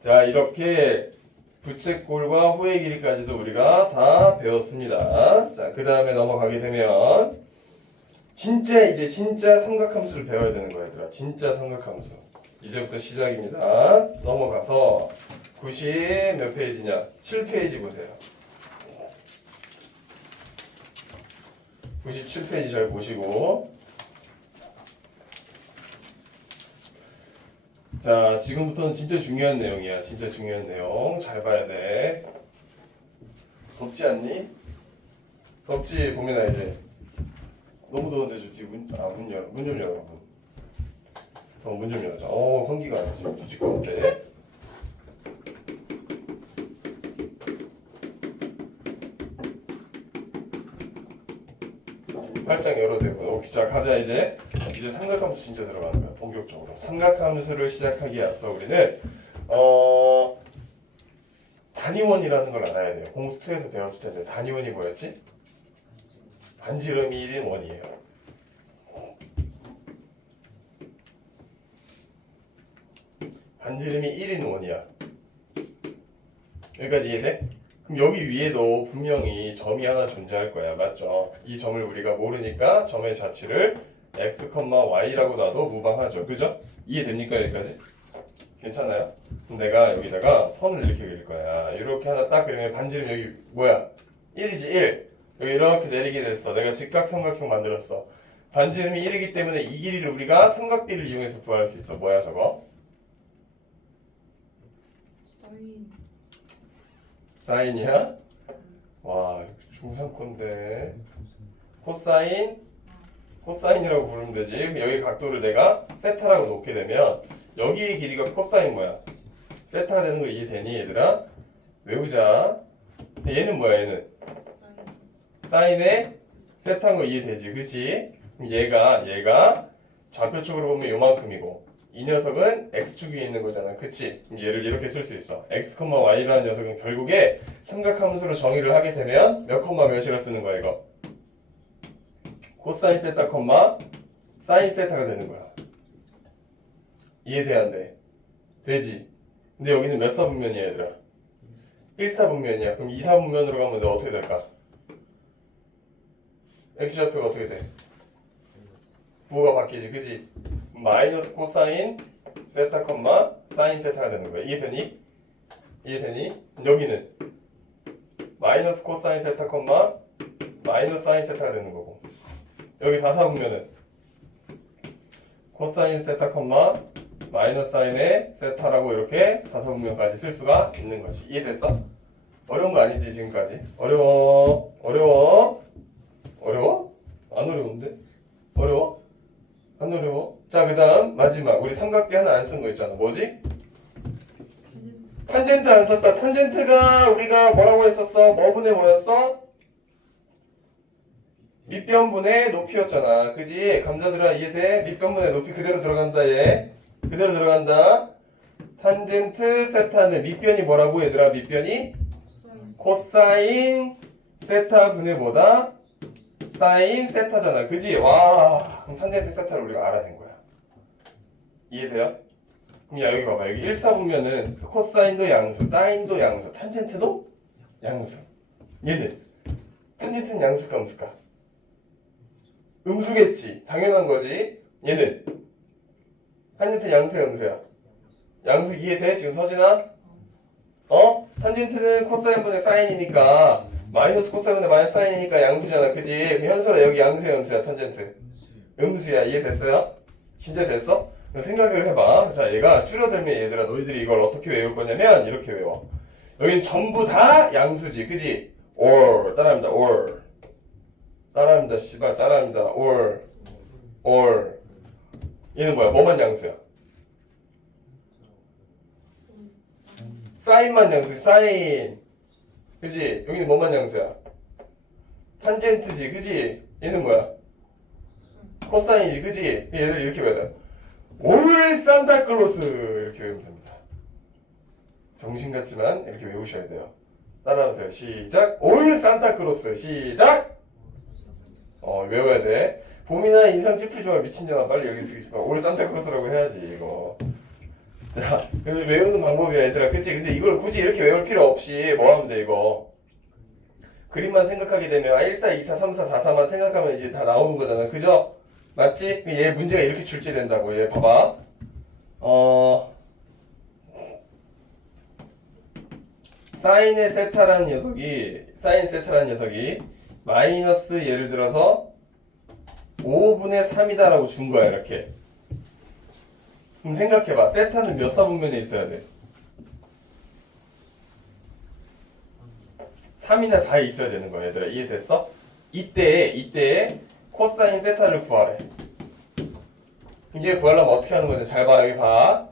자, 이렇게 부채꼴과 호의 길이까지도 우리가 다 배웠습니다. 자, 그 다음에 넘어가게 되면 진짜 삼각함수를 배워야 되는 거야, 얘들아. 진짜 삼각함수. 이제부터 시작입니다. 넘어가서 90 몇 페이지냐? 7페이지 보세요. 97페이지 잘 보시고. 자, 지금부터는 진짜 중요한 내용이야. 진짜 중요한 내용. 잘 봐야 돼. 덥지 않니? 덥지? 보면 이제 너무 더운데 저 뒤 문 좀 열어. 문 좀 열자. 환기가 지금 뒤질 것 같아. 활짝 열어대고. 자, 가자 이제. 이제 삼각함수 진짜 들어가는 거야. 본격적으로. 삼각함수를 시작하기에 앞서 우리는 단위원이라는 걸 알아야 돼요. 공수 2에서 배웠을 텐데 단위원이 뭐였지? 반지름이 1인 원이에요. 반지름이 1인 원이야. 여기까지 이해돼? 그럼 여기 위에도 분명히 점이 하나 존재할 거야. 맞죠? 이 점을 우리가 모르니까 점의 자취를 x, y라고 놔도 무방하죠. 그죠? 이해됩니까? 여기까지? 괜찮아요? 그럼 내가 여기다가 선을 이렇게 그릴 거야. 이렇게 하나 딱 그리면 반지름 여기 뭐야? 1이지 1. 여기 이렇게 내리게 됐어. 내가 직각삼각형 만들었어. 반지름이 1이기 때문에 이 길이를 우리가 삼각비를 이용해서 구할 수 있어. 뭐야 저거? 사인. 사인이야? 와, 중상코인데 코사인이라고 부르면 되지. 그럼 여기 각도를 내가 세타라고 놓게 되면 여기의 길이가 코사인 뭐야? 세타가 되는 거 이해되니 얘들아? 외우자. 얘는 뭐야 얘는? 사인에 세타인 거 이해되지 그치? 그럼 얘가 좌표축으로 보면 요만큼이고 이 녀석은 x축 위에 있는 거잖아 그치? 그럼 얘를 이렇게 쓸 수 있어. x, y라는 녀석은 결국에 삼각함수로 정의를 하게 되면 몇 콤마 몇이라 쓰는 거야 이거? 코사인 세타 콤마 사인 세타가 되는 거야. 이해돼야 안 돼? 되지? 근데 여기는 몇 사분면이야 얘들아? 1사분면이야. 그럼 2사분면으로 가면 너 어떻게 될까? x좌표가 어떻게 돼? 부호가 바뀌지 그지? 마이너스 코사인 세타 콤마 사인 세타가 되는 거야. 이해되니? 여기는 마이너스 코사인 세타 콤마 마이너스 사인 세타가 되는 거고 여기 4사분면은 코사인 세타 콤마 마이너스 사인의 세타라고 이렇게 4사분면까지 쓸 수가 있는 거지. 이해됐어? 어려운 거 아니지 지금까지? 어려워? 안 어려운데? 어려워? 안 어려워? 자 그 다음 마지막 우리 삼각비 하나 안 쓴 거 있잖아. 뭐지? 탄젠트 안 썼다. 탄젠트가 우리가 뭐라고 했었어? 뭐분의 뭐였어? 밑변분의 높이였잖아. 그지? 감자들아 이해돼? 밑변분의 높이 그대로 들어간다 얘. 그대로 들어간다. 탄젠트 세타는 밑변이 뭐라고 얘들아? 밑변이 코사인 세타 분의 뭐다? 사인 세타잖아. 그지? 와 그럼 탄젠트 세타를 우리가 알아낸 거야. 이해돼요? 그럼 야 여기 봐봐. 여기 1사분면은 코사인도 양수, 사인도 양수, 탄젠트도 양수. 얘는 탄젠트는 양수일까 음수일까? 음수겠지. 당연한 거지. 얘는 탄젠트 양수야 음수야? 양수 이해돼? 지금 서진아? 탄젠트는 코사인분의 사인이니까 마이너스 코사인분의 마이너스 사인이니까 양수잖아. 그지? 현수라 여기 양수야 음수야 탄젠트? 음수야. 이해됐어요? 진짜 됐어? 생각을 해봐. 자 얘가 줄여들면 얘들아 너희들이 이걸 어떻게 외울 거냐면 이렇게 외워. 여긴 전부 다 양수지. 그지? or 따라합니다. or 따라합니다. 씨발 따라합니다. or 얘는 뭐야? 뭐만 양수야? 사인만 양수. 사인. 그지? 여기는 뭐만 양수야? 탄젠트지. 그지? 얘는 뭐야? 코사인이지. 그지? 얘들 이렇게 외워야 돼. 올 산타클로스 이렇게 외우면 됩니다. 정신 같지만 이렇게 외우셔야 돼요. 따라하세요. 시작. 올 산타클로스. 시작. 외워야 돼. 봄이나 인상 찌푸리지 마. 미친년아. 빨리 여기 들이지 마. 올 산타클로스라고 해야지 이거. 자, 그래서 외우는 방법이야 얘들아. 그치? 근데 이걸 굳이 이렇게 외울 필요 없이 뭐 하면 돼 이거. 그림만 생각하게 되면 1, 4, 2, 4, 3, 4, 4, 4만 생각하면 이제 다 나오는 거잖아. 그죠? 맞지? 얘 문제가 이렇게 출제된다고. 얘 봐봐. 사인 세타라는 녀석이 마이너스 예를 들어서 5분의 3이다라고 준 거야 이렇게. 그럼 생각해봐. 세타는 몇 사분면에 있어야 돼? 3이나 4에 있어야 되는 거야 얘들아. 이해됐어? 이때 코사인 세타를 구하래. 이게 구하려면 어떻게 하는 거냐? 잘 봐. 여기 봐.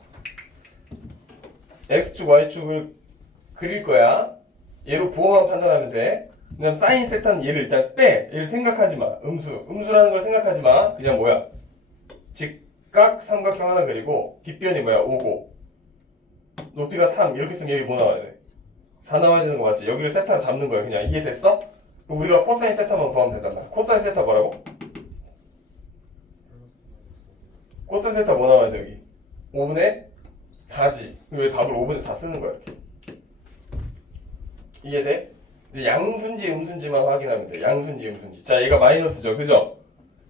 x축 y축을 그릴 거야. 얘로 부호만 판단하면 돼. 그다음 사인 세타는 얘를 일단 빼. 얘를 생각하지 마. 음수라는 걸 생각하지 마. 그냥 뭐야? 직각 삼각형 하나 그리고 빗변이 뭐야? 5고 높이가 3 이렇게 쓰면 여기 뭐 나와야 돼? 4 나와야 되는 거 맞지? 여기를 세타가 잡는 거야. 그냥 이해됐어? 그럼 우리가 코사인 세타만 구하면 된다. 코사인 세타 뭐라고? 코사인 세타 뭐 나와야 돼 여기? 5분의 4지. 왜 답을 5분의 4 쓰는 거야 이렇게? 이해돼? 근데 양수인지 음수인지만 확인하면 돼. 양수인지 음수인지. 자 얘가 마이너스죠. 그죠?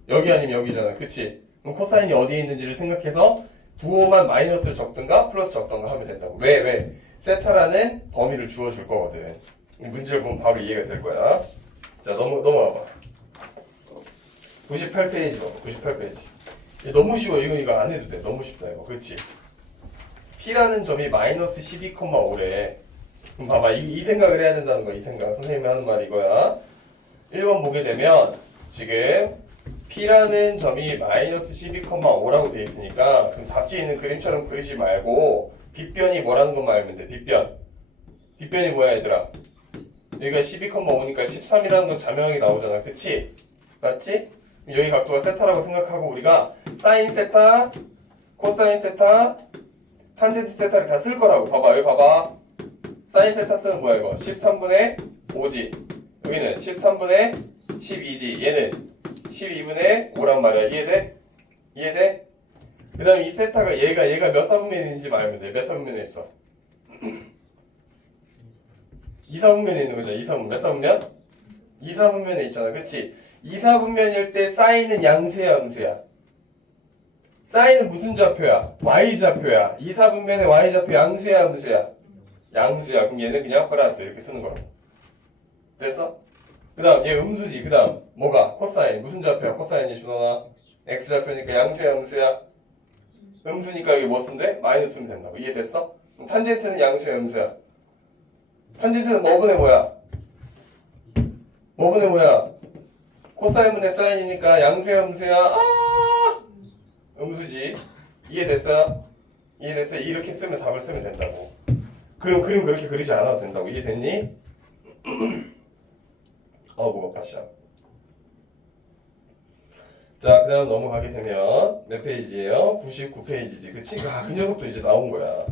여기 아니면 여기잖아. 그치? 그럼 코사인이 어디에 있는지를 생각해서 부호만 마이너스를 적든가 플러스 적든가 하면 된다고. 왜? 세타라는 범위를 주어줄 거거든. 문제를 보면 바로 이해가 될 거야. 자 넘어와봐. 98페이지 봐봐. 98페이지. 너무 쉬워. 이거 안 해도 돼. 너무 쉽다 이거. 그치? P라는 점이 마이너스 12,5래. 그럼 봐봐. 이 생각을 해야 된다는 거야. 이 생각. 선생님이 하는 말이 이거야. 1번 보게 되면 지금 P라는 점이 마이너스 12,5라고 되어 있으니까 그럼 답지에 있는 그림처럼 그리지 말고 빗변이 뭐라는 것만 알면 돼. 빗변. 빗변이 뭐야 얘들아? 여기가 12,5니까 13이라는 건 자명하게 나오잖아. 그치? 맞지? 여기 각도가 세타라고 생각하고 우리가 사인 세타, 코사인 세타, 탄젠트 세타를 다 쓸 거라고. 봐봐 여기 봐봐. 사인 세타 쓰는 뭐야 이거? 13분의 5지. 여기는 13분의 12지. 얘는 12분의 5란 말이야. 이해돼? 이해돼? 그 다음에 이 세타가 얘가 몇 사분면인지 알면 돼. 몇 사분면에 있어? 2사분면에 있는 거죠. 2사분면. 몇 사분면? 2사분면에 있잖아. 그치? 2사분면일 때 사인은 양수야, 음수야? 사인은 무슨 좌표야? Y좌표야. 2사분면의 Y좌표 양수야, 음수야? 양수야. 그럼 얘는 그냥 플러스 이렇게 쓰는 거라고. 됐어? 그 다음 얘 음수지. 그 다음 뭐가? 코사인. 무슨 좌표야? 코사인이 준호나 X좌표니까 양수야, 음수야? 음수니까 여기 뭐 쓴대? 마이너스 쓰면 된다고. 이해됐어? 그럼 탄젠트는 양수야, 음수야? 탄젠트는 뭐분의 뭐야? 뭐분의 뭐야? 코사인분의 사인이니까 양수야, 음수야? 아! 음수지. 이해됐어? 이해됐어? 이렇게 쓰면 답을 쓰면 된다고. 그럼 그림 그렇게 그리지 않아도 된다고. 이해됐니? 목 아파 시작. 자, 그 다음 넘어가게 되면 몇 페이지예요? 99페이지지. 그치? 그 녀석도 이제 나온 거야.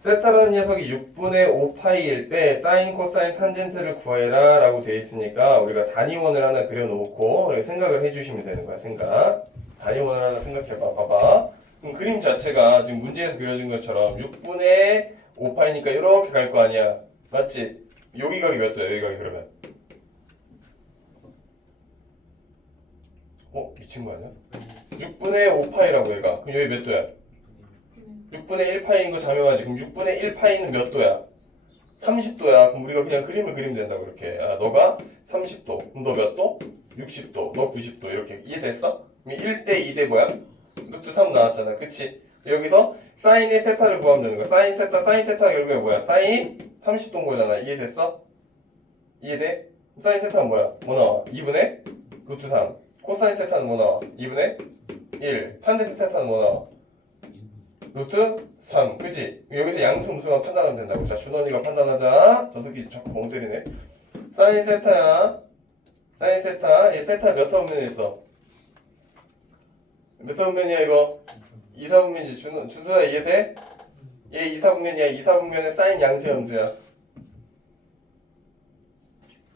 세타라는 녀석이 6분의 5파이일 때 사인, 코사인, 탄젠트를 구해라 라고 되어 있으니까 우리가 단위원을 하나 그려놓고 생각을 해주시면 되는 거야. 생각. 단위원을 하나 생각해봐. 봐봐. 그럼 그림 자체가 지금 문제에서 그려진 것처럼 6분의 5파이니까 이렇게 갈 거 아니야. 맞지? 여기 각이 몇 도야? 여기 각이 그러면? 미친 거 아니야? 6분의 5파이라고 얘가. 그럼 여기 몇 도야? 6분의 1파이인 거 자명하지. 그럼 6분의 1파이는 몇 도야? 30도야. 그럼 우리가 그냥 그림을 그리면 된다고 이렇게. 너가 30도. 그럼 너 몇 도? 60도. 너 90도. 이렇게. 이해됐어? 그럼 1대 2대 뭐야? 루트 3 나왔잖아. 그치? 여기서 사인의 세타를 구하면 되는 거야. 사인 세타 결국에 뭐야? 사인 30도인 거잖아. 이해됐어? 이해돼? 사인 세타는 뭐야? 뭐 나와? 2분의 루트 3. 코사인 세타는 뭐 나와? 2분의 1. 탄젠트 세타는 뭐 나와? 루트 3. 그치? 여기서 양수 음수만 판단하면 된다고. 자, 준원이가 판단하자. 저 새끼 자꾸 멍 때리네. 사인 세타야. 사인 세타. 얘 세타 몇 사분면에 있어? 몇 사분면이야 이거? 2사분면이지. 준수야 이해돼? 얘 2사분면이야. 2사분면에 사인 양수야, 음수야?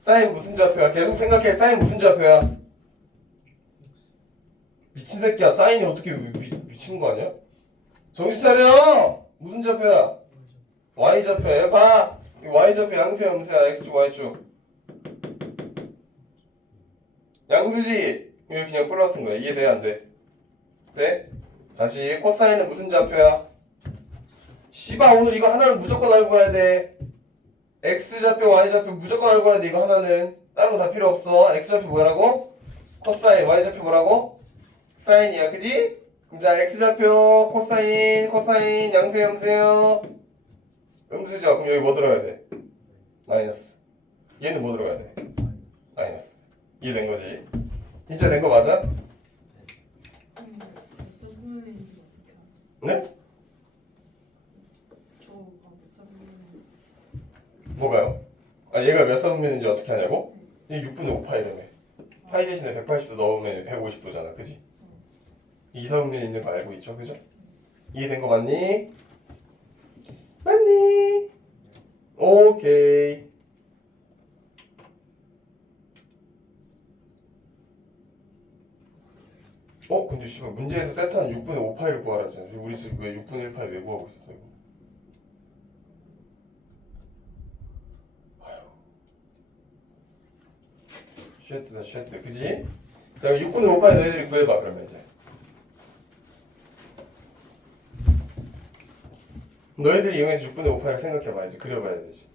사인 무슨 좌표야? 계속 생각해. 사인 무슨 좌표야? 미친 새끼야. 사인이 어떻게 미친 거 아니야? 정신 차려! 무슨 좌표야? Y좌표야. 봐! 이 Y좌표 양수야, 음수야? X축, Y축. 양수지? 이거 그냥 플러스인 거야. 이해돼? 안 돼? 네? 다시 코사인은 무슨 좌표야? 씨발 오늘 이거 하나는 무조건 알고 가야 돼. X좌표, Y좌표 무조건 알고 가야 돼. 이거 하나는. 다른 거 다 필요 없어. X좌표 뭐라고? 코사인. Y좌표 뭐라고? 사인이야. 그지? 자, X좌표, 코사인, 양수야, 음수야? 음수죠. 그럼 여기 뭐 들어가야 돼? 마이너스. 얘는 뭐 들어가야 돼? 마이너스. 이해된 거지? 진짜 된 거 맞아? 서브면인지 어떻게 알아? 네? 저거 서브면. 뭐가요? 얘가 몇 사분면인지 어떻게 하냐고? 얘 6분의 5파이라며. 파이 대신에 180도 넣으면 150도잖아. 그지? 2사분면 있는 거 알고 있죠? 그죠? 이해된 거 맞니? 맞니? 오케이. 근데 씨발 문제에서 세타는 6분의 5파이를 구하라 했잖아. 우리 지금 왜 6분의 1파이 왜 구하고 있었어 이거? 쉣다 쉣다. 그지? 자, 6분의 5파이 너희들이 구해봐 그러면 이제. 너희들이 이용해서 6분의 5파이를 생각해봐야지. 그려봐야 되지.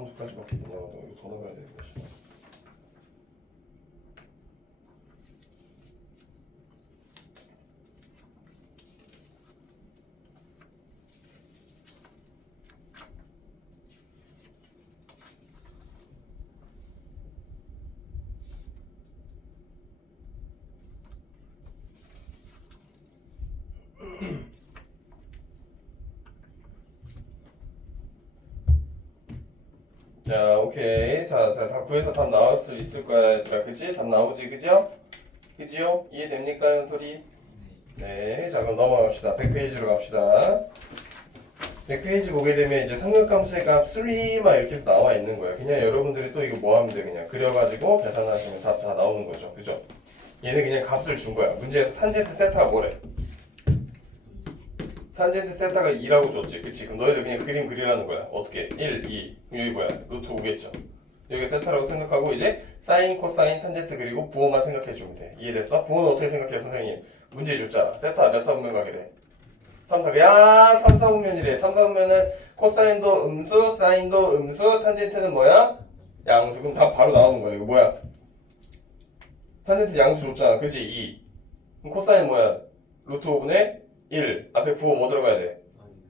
함수까지 바뀌냐? 너 이거 더 나가야 되는 거지. 자, 오케이. 자, 다 구해서 답 나올 수 있을 거야, 얘들아. 그치? 답 나오지, 그죠? 그지요? 이해됩니까, 소리? 네. 자, 그럼 넘어갑시다. 100페이지로 갑시다. 100페이지 보게 되면 이제 삼각함수의 값 3막 이렇게 해서 나와 있는 거예요. 그냥 여러분들이 또 이거 뭐 하면 돼? 그냥 그려가지고 계산하시면 답 다 나오는 거죠. 그죠? 얘는 그냥 값을 준 거야. 문제에서 탄젠트 세타가 뭐래? 탄젠트 세타가 2라고 줬지. 그치? 그럼 너희들 그냥 그림 그리라는 거야. 어떻게? 1, 2. 그럼 여기 뭐야? 루트 5겠죠. 여기 세타라고 생각하고 이제 사인, 코사인, 탄젠트 그리고 부호만 생각해 주면 돼. 이해됐어? 부호는 어떻게 생각해, 선생님? 문제 줬잖아. 세타 몇 사분면 가게 돼? 3, 4. 야, 3, 4분면이래. 3, 4분면은 코사인도 음수, 사인도 음수, 탄젠트는 뭐야? 양수. 그럼 답 바로 나오는 거야. 이거 뭐야? 탄젠트 양수 줬잖아. 그치? 2. 그럼 코사인 뭐야? 루트 5분의 1. 앞에 부호 뭐 들어가야 돼?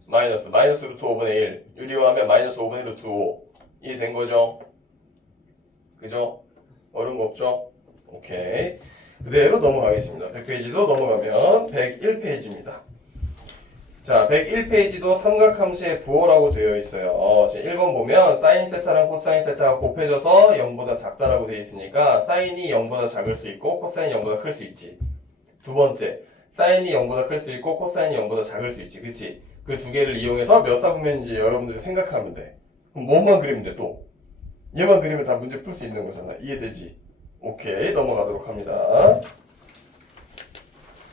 마이너스. 마이너스 루트 5분의 1. 유리화하면 마이너스 5분의 루트 5. 이해된 거죠? 그죠? 어려운 거 없죠? 오케이. 그대로 넘어가겠습니다. 100페이지도 넘어가면 101페이지입니다. 자, 101페이지도 삼각함수의 부호라고 되어 있어요. 지금 1번 보면 사인 세타랑 코사인 세타가 곱해져서 0보다 작다라고 되어 있으니까 사인이 0보다 작을 수 있고 코사인이 0보다 클 수 있지. 두 번째, 사인이 0보다 클 수 있고 코사인이 0보다 작을 수 있지. 그치? 그 두 개를 이용해서 몇 사분면인지 여러분들이 생각하면 돼. 그럼 뭐만 그리면 돼 또? 얘만 그리면 다 문제 풀 수 있는 거잖아. 이해되지? 오케이, 넘어가도록 합니다.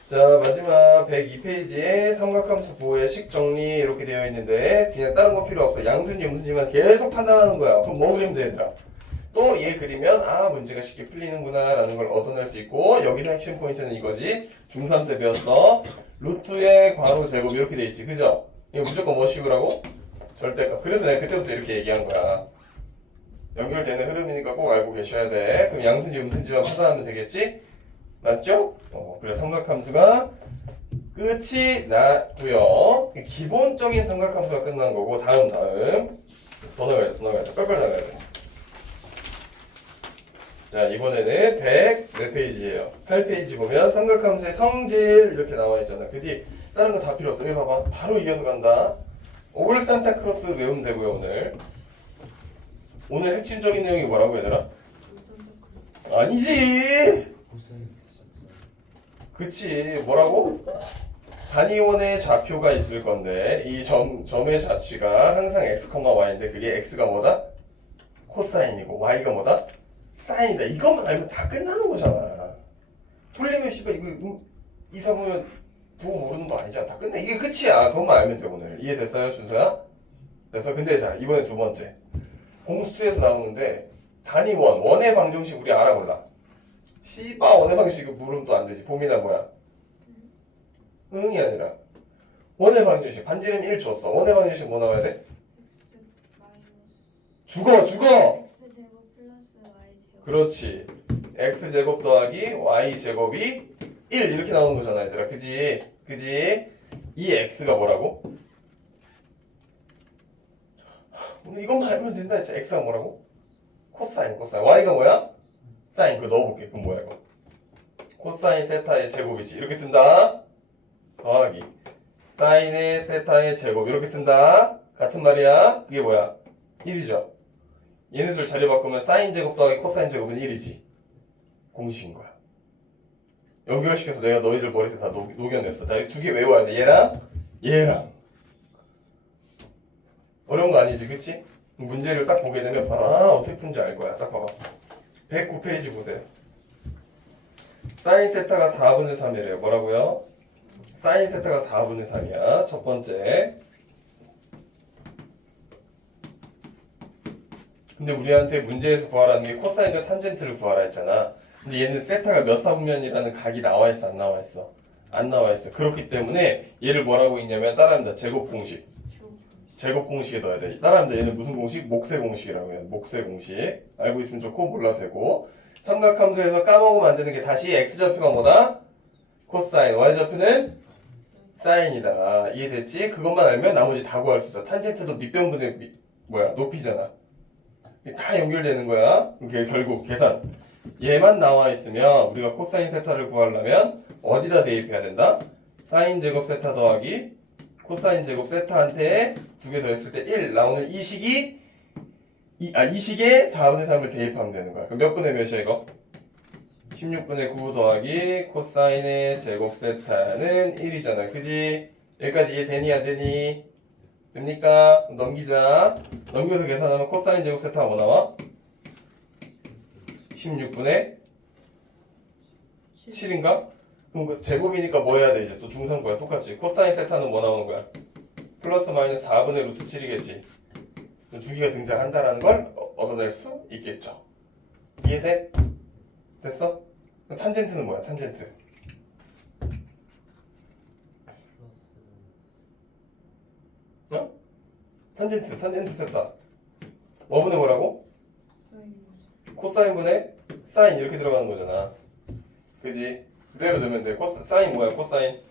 자, 마지막 102페이지에 삼각함수 부호의 식 정리 이렇게 되어 있는데 그냥 다른 거 필요 없어. 양수인지 음수인지만 계속 판단하는 거야. 그럼 뭐 그리면 돼, 얘들아? 또 얘 그리면 아, 문제가 쉽게 풀리는구나 라는 걸 얻어낼 수 있고, 여기서 핵심 포인트는 이거지. 중3 때 배웠어. 루트의 괄호 제곱 이렇게 돼 있지. 그죠? 이거 무조건 뭐 씌우라고? 절대값. 그래서 내가 그때부터 이렇게 얘기한 거야. 연결되는 흐름이니까 꼭 알고 계셔야 돼. 그럼 양수인지 음수인지만 판단하면 되겠지? 맞죠? 그래 삼각함수가 끝이 났고요. 기본적인 삼각함수가 끝난 거고 다음 더 나가야 돼. 빨리빨리 나가야 돼. 자, 이번에는 100페이지예요. 8페이지 보면 삼각함수의 성질 이렇게 나와 있잖아. 그지? 다른 거 다 필요 없어. 여기 봐봐. 바로 이어서 간다. 올 산타크로스 외우면 되고요. 오늘 핵심적인 내용이 뭐라고 얘들아? 아니지. 그치. 뭐라고? 단위원의 좌표가 있을 건데 이 점의 좌치가 항상 x, y인데 그게 x가 뭐다? 코사인이고 y가 뭐다? 사인이다. 이것만 알면 다 끝나는 거잖아. 돌리면 씨발 이거 이사보면 부호 모르는 거 아니잖아. 다 끝내. 이게 끝이야. 그것만 알면 돼 오늘. 이해됐어요, 준서야? 그래서 근데 자 이번에 두 번째 공수투에서 나오는데 단위원 원의 방정식 우리 알아볼라. 씨바 원의 방정식 물으면 또 안 되지. 봄이나 뭐야? 응이 아니라 원의 방정식 반지름 1 줬어. 원의 방정식 뭐 나와야 돼? 죽어. x제곱 플러스 y제곱. 그렇지. x제곱 더하기 y제곱이 1 이렇게 나오는 거잖아, 얘들아. 그지? 이 x가 뭐라고? 오늘 이것만 알면 된다. 진짜 x가 뭐라고? 코사인. y가 뭐야? 사인. 그거 넣어볼게. 그럼 뭐야 이거? 코사인 세타의 제곱이지. 이렇게 쓴다. 더하기 사인의 세타의 제곱 이렇게 쓴다. 같은 말이야. 그게 뭐야? 1이죠. 얘네들 자리 바꾸면 사인 제곱 더하기 코사인 제곱은 1이지. 공식인 거야. 연결시켜서 내가 너희들 머릿속에 다 녹여냈어. 자, 이 두 개 외워야 돼. 얘랑 어려운 거 아니지, 그치? 문제를 딱 보게 되면 바로 어떻게 푼지 알 거야. 딱 봐봐. 109페이지 보세요. 사인 세타가 4분의 3이래요. 뭐라고요? 사인 세타가 4분의 3이야. 첫 번째. 근데 우리한테 문제에서 구하라는 게 코사인과 탄젠트를 구하라 했잖아. 근데 얘는 세타가 몇 사분면이라는 각이 나와 있어, 안 나와 있어? 안 나와 있어. 그렇기 때문에 얘를 뭐라고 읽냐면 따라합니다. 제곱 공식. 제곱 공식에 넣어야 돼. 따라하면 얘는 무슨 공식? 목세 공식이라고 해요. 목세 공식. 알고 있으면 좋고 몰라도 되고. 삼각함수에서 까먹으면 안 되는 게 다시 x좌표가 뭐다? 코사인. y좌표는 사인이다. 이해됐지? 그것만 알면 나머지 다 구할 수 있어. 탄젠트도 밑변분의 높이잖아. 다 연결되는 거야. 그게 결국 계산. 얘만 나와 있으면 우리가 코사인 세타를 구하려면 어디다 대입해야 된다? 사인 제곱 세타 더하기 코사인 제곱 세타한테 두 개 더했을 때 1 나오는 이 식이 이 식에 4분의 3을 대입하면 되는 거야. 그럼 몇 분의 몇이야 이거? 16분의 9 더하기 코사인의 제곱 세타는 1이잖아. 그지? 여기까지 이해되니 안 되니? 됩니까? 그럼 넘기자. 넘겨서 계산하면 코사인 제곱 세타가 뭐 나와? 16분의 7인가? 그럼 그 제곱이니까 뭐 해야 돼? 이제 또 중성거야. 똑같이. 코사인 세타는 뭐 나오는 거야? 플러스 마이너스 4분의 루트 7이겠지. 두 개가 등장한다라는 걸 얻어낼 수 있겠죠. 이해돼? 됐어? 그럼 탄젠트는 뭐야? 탄젠트. 어? 탄젠트 세타. 뭐분의 뭐라고? 코사인분의 사인 이렇게 들어가는 거잖아. 그지? 그대로 되면 돼. 사인 뭐야? 코사인.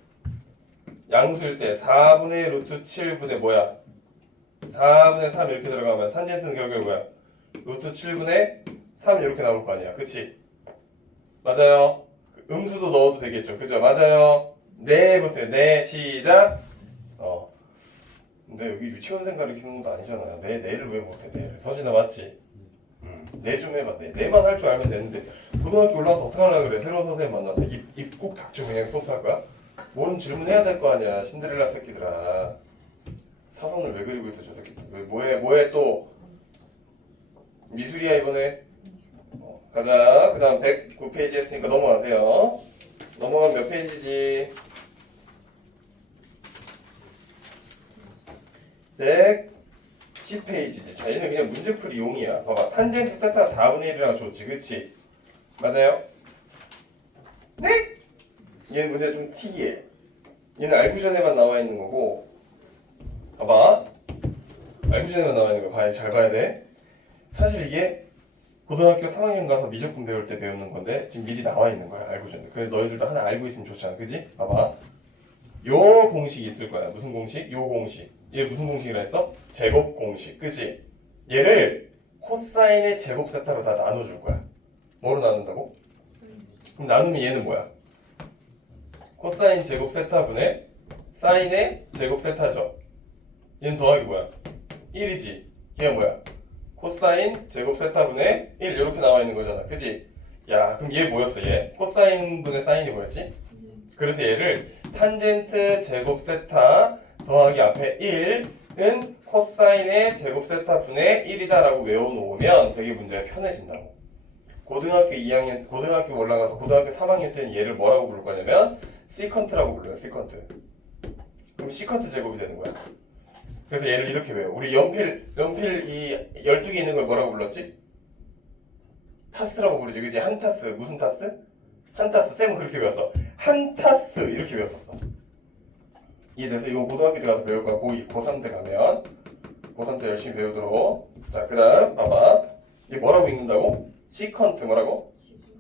양수일 때 4분의 루트 7분의 뭐야? 4분의 3 이렇게 들어가면 탄젠트는 결국에 뭐야? 루트 7분의 3 이렇게 나올 거 아니야. 그치? 맞아요. 음수도 넣어도 되겠죠. 그죠? 맞아요. 네 보세요. 네 시작. 근데 여기 유치원생 가르치는 것도 아니잖아. 네를 왜 못해? 네를. 서진아 맞지? 네 좀 해봐. 네만 할 줄 알면 되는데 고등학교 올라와서 어떻게 하려고 그래? 새로운 선생님 만나서 입국 닥쳐 그냥 수업할 거야? 뭐는 질문해야 될 거 아니야. 신데렐라 새끼들아. 사선을 왜 그리고 있어 저 새끼들. 왜 뭐해 또 미술이야 이번에. 가자. 그 다음 109페이지 했으니까 넘어가세요. 넘어가면 몇 페이지지? 110페이지지. 자, 얘는 그냥 문제풀이 용이야. 봐봐. 탄젠트 세타 4분의 1이랑 줬지. 그치? 맞아요? 네? 얘는 문제 좀 특이해. 얘는 알구전에만 나와 있는 거고. 봐봐. 알구전에만 나와 있는 거 잘 봐야 돼. 사실 이게 고등학교 3학년 가서 미적분 배울 때 배우는 건데 지금 미리 나와 있는 거야. 알고전에. 그래서 너희들도 하나 알고 있으면 좋잖아. 그지? 봐봐. 요 공식이 있을 거야. 무슨 공식? 요 공식. 얘 무슨 공식이라 했어? 제곱 공식. 그치? 얘를 코사인의 제곱 세타로 다 나눠줄 거야. 뭐로 나눈다고? 그럼 나누면 얘는 뭐야? 코사인 제곱 세타분의 사인의 제곱 세타죠. 얘는 더하기 뭐야? 1이지. 얘가 뭐야? 코사인 제곱 세타분의 1 이렇게 나와 있는 거잖아. 그치? 야 그럼 얘 뭐였어? 얘 코사인 분의 사인이 뭐였지? 그래서 얘를 탄젠트 제곱 세타 더하기 앞에 1은 코사인의 제곱 세타 분의 1이다 라고 외워놓으면 되게 문제가 편해진다고. 고등학교 2학년, 고등학교 올라가서 고등학교 3학년 때는 얘를 뭐라고 부를 거냐면 시컨트라고 불러요. 시컨트. 그럼 시컨트 제곱이 되는 거야. 그래서 얘를 이렇게 외워. 우리 연필 이 12개 있는 걸 뭐라고 불렀지? 타스라고 부르지. 그지? 한 타스. 무슨 타스? 한 타스. 쌤은 그렇게 배웠어. 한 타스 이렇게 배웠었어. 이해돼서 이거 고등학교 때 가서 배울 거야. 고3 때 가면. 고3 때 열심히 배우도록. 자, 그 다음 봐봐. 이게 뭐라고 읽는다고? 시컨트. 뭐라고?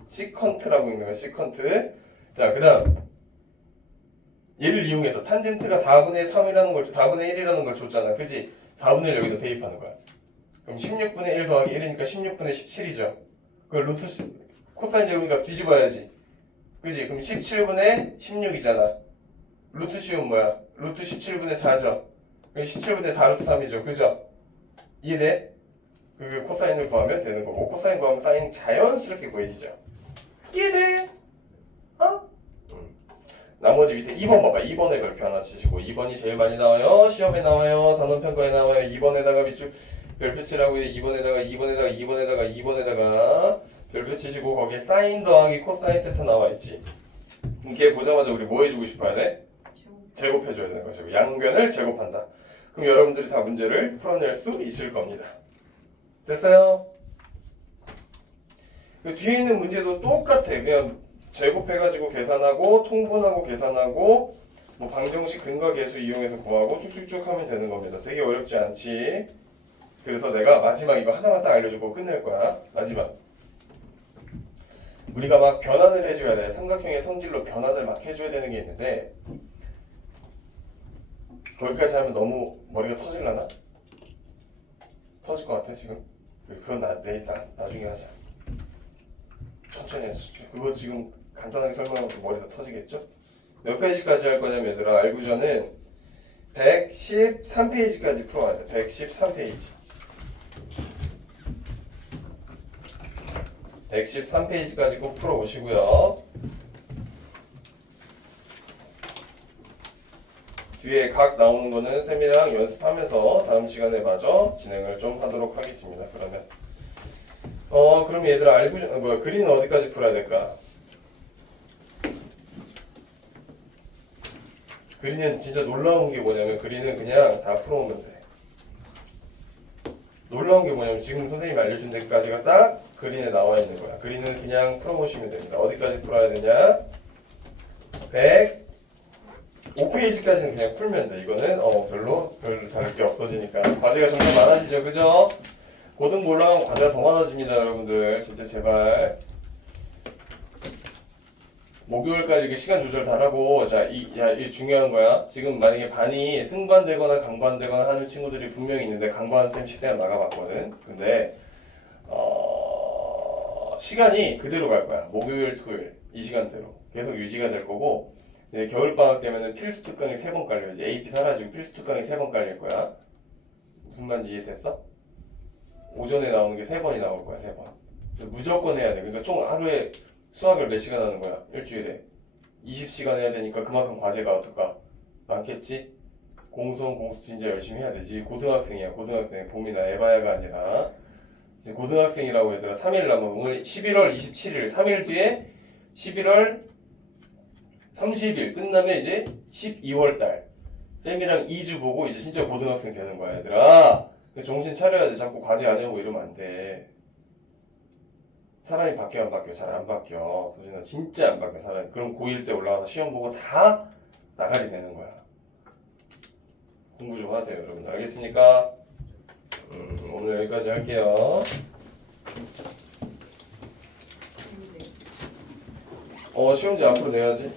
시컨트라고 읽는 거야. 시컨트. 자, 그 다음 얘를 이용해서 탄젠트가 4분의 3이라는 걸 4분의 1이라는 걸 줬잖아. 그지? 4분의 1 여기다 대입하는 거야. 그럼 16분의 1 더하기 1이니까 16분의 17이죠. 그걸 루트 코사인 제곱이니까 뒤집어야지. 그지? 그럼 17분의 16이잖아. 루트 씌우면 뭐야? 루트 17분의 4죠. 그럼 17분의 4 루트 3이죠. 그죠? 이해돼? 그 코사인을 구하면 되는 거고 코사인 구하면 사인 자연스럽게 구해지죠. 이해돼? 어? 나머지 밑에 2번 봐봐. 2번에 별표 하나 치시고 2번이 제일 많이 나와요. 시험에 나와요. 단원평가에 나와요. 2번에다가 밑줄 별표 치라고 해. 2번에다가 별표 치시고 거기에 사인 더하기 코사인 세타 나와 있지. 이게 보자마자 우리 뭐 해주고 싶어야 돼? 제곱해줘야 되는 거죠. 양변을 제곱한다. 그럼 여러분들이 다 문제를 풀어낼 수 있을 겁니다. 됐어요? 그 뒤에 있는 문제도 똑같아. 그냥 제곱해가지고 계산하고 통분하고 계산하고 뭐 방정식 근과 계수 이용해서 구하고 쭉쭉쭉 하면 되는 겁니다. 되게 어렵지 않지? 그래서 내가 마지막 이거 하나만 딱 알려주고 끝낼 거야. 마지막. 우리가 막 변환을 해줘야 돼. 삼각형의 성질로 변환을 막 해줘야 되는 게 있는데 거기까지 하면 너무 머리가 터질라나? 터질 것 같아 지금? 그건 나중에 하자. 천천히 하자. 그거 지금 간단하게 설명하면 머리가 터지겠죠? 몇 페이지까지 할 거냐면 얘들아 알고자는 113페이지까지 풀어야 돼. 113페이지. 113페이지까지 꼭 풀어오시고요. 뒤에 각 나오는 거는 쌤이랑 연습하면서 다음 시간에 마저 진행을 좀 하도록 하겠습니다. 그러면 그럼 얘들아 그린은 어디까지 풀어야 될까? 그린은 진짜 놀라운 게 뭐냐면 그린은 그냥 다 풀어오면 돼. 놀라운 게 뭐냐면 지금 선생님이 알려준 데까지가 딱 그린에 나와 있는 거야. 그린은 그냥 풀어보시면 됩니다. 어디까지 풀어야 되냐? 105페이지까지는 그냥 풀면 돼. 이거는 별로 다를 게 없어지니까. 과제가 점점 많아지죠. 그죠? 고등부 올라가면 과제가 더 많아집니다. 여러분들. 진짜 제발. 목요일까지 이게 시간 조절 잘하고 이게 중요한 거야. 지금 만약에 반이 승관되거나 강관되거나 하는 친구들이 분명히 있는데 강관쌤 최대한 나가봤거든. 근데 시간이 그대로 갈 거야. 목요일, 토요일 이 시간대로 계속 유지가 될 거고 겨울방학 되면은 필수 특강이 3번 깔려야지. AP 사라지고 필수 특강이 3번 깔릴 거야. 무슨 말인지 이해됐어? 오전에 나오는 게 3번이 나올 거야. 3번. 무조건 해야 돼. 그러니까 총 하루에 수학을 몇 시간 하는 거야? 일주일에 20시간 해야 되니까 그만큼 과제가 어떨까? 많겠지? 공수 진짜 열심히 해야 되지. 고등학생이야. 고등학생. 봄이나 에바야가 아니라 이제 고등학생이라고 얘들아 3일 남은 오늘 11월 27일 3일 뒤에 11월 30일 끝나면 이제 12월 달 쌤이랑 2주 보고 이제 진짜 고등학생 되는 거야 얘들아. 정신 차려야 돼. 자꾸 과제 안 해오고 이러면 안 돼. 사람이 바뀌어 안 바뀌어? 잘 안 바뀌어. 소진아 진짜 안 바뀌어 사람이. 그럼 고1 때 올라가서 시험 보고 다 나가게 되는 거야. 공부 좀 하세요 여러분. 알겠습니까? 오늘 여기까지 할게요. 시험지 앞으로 내야지.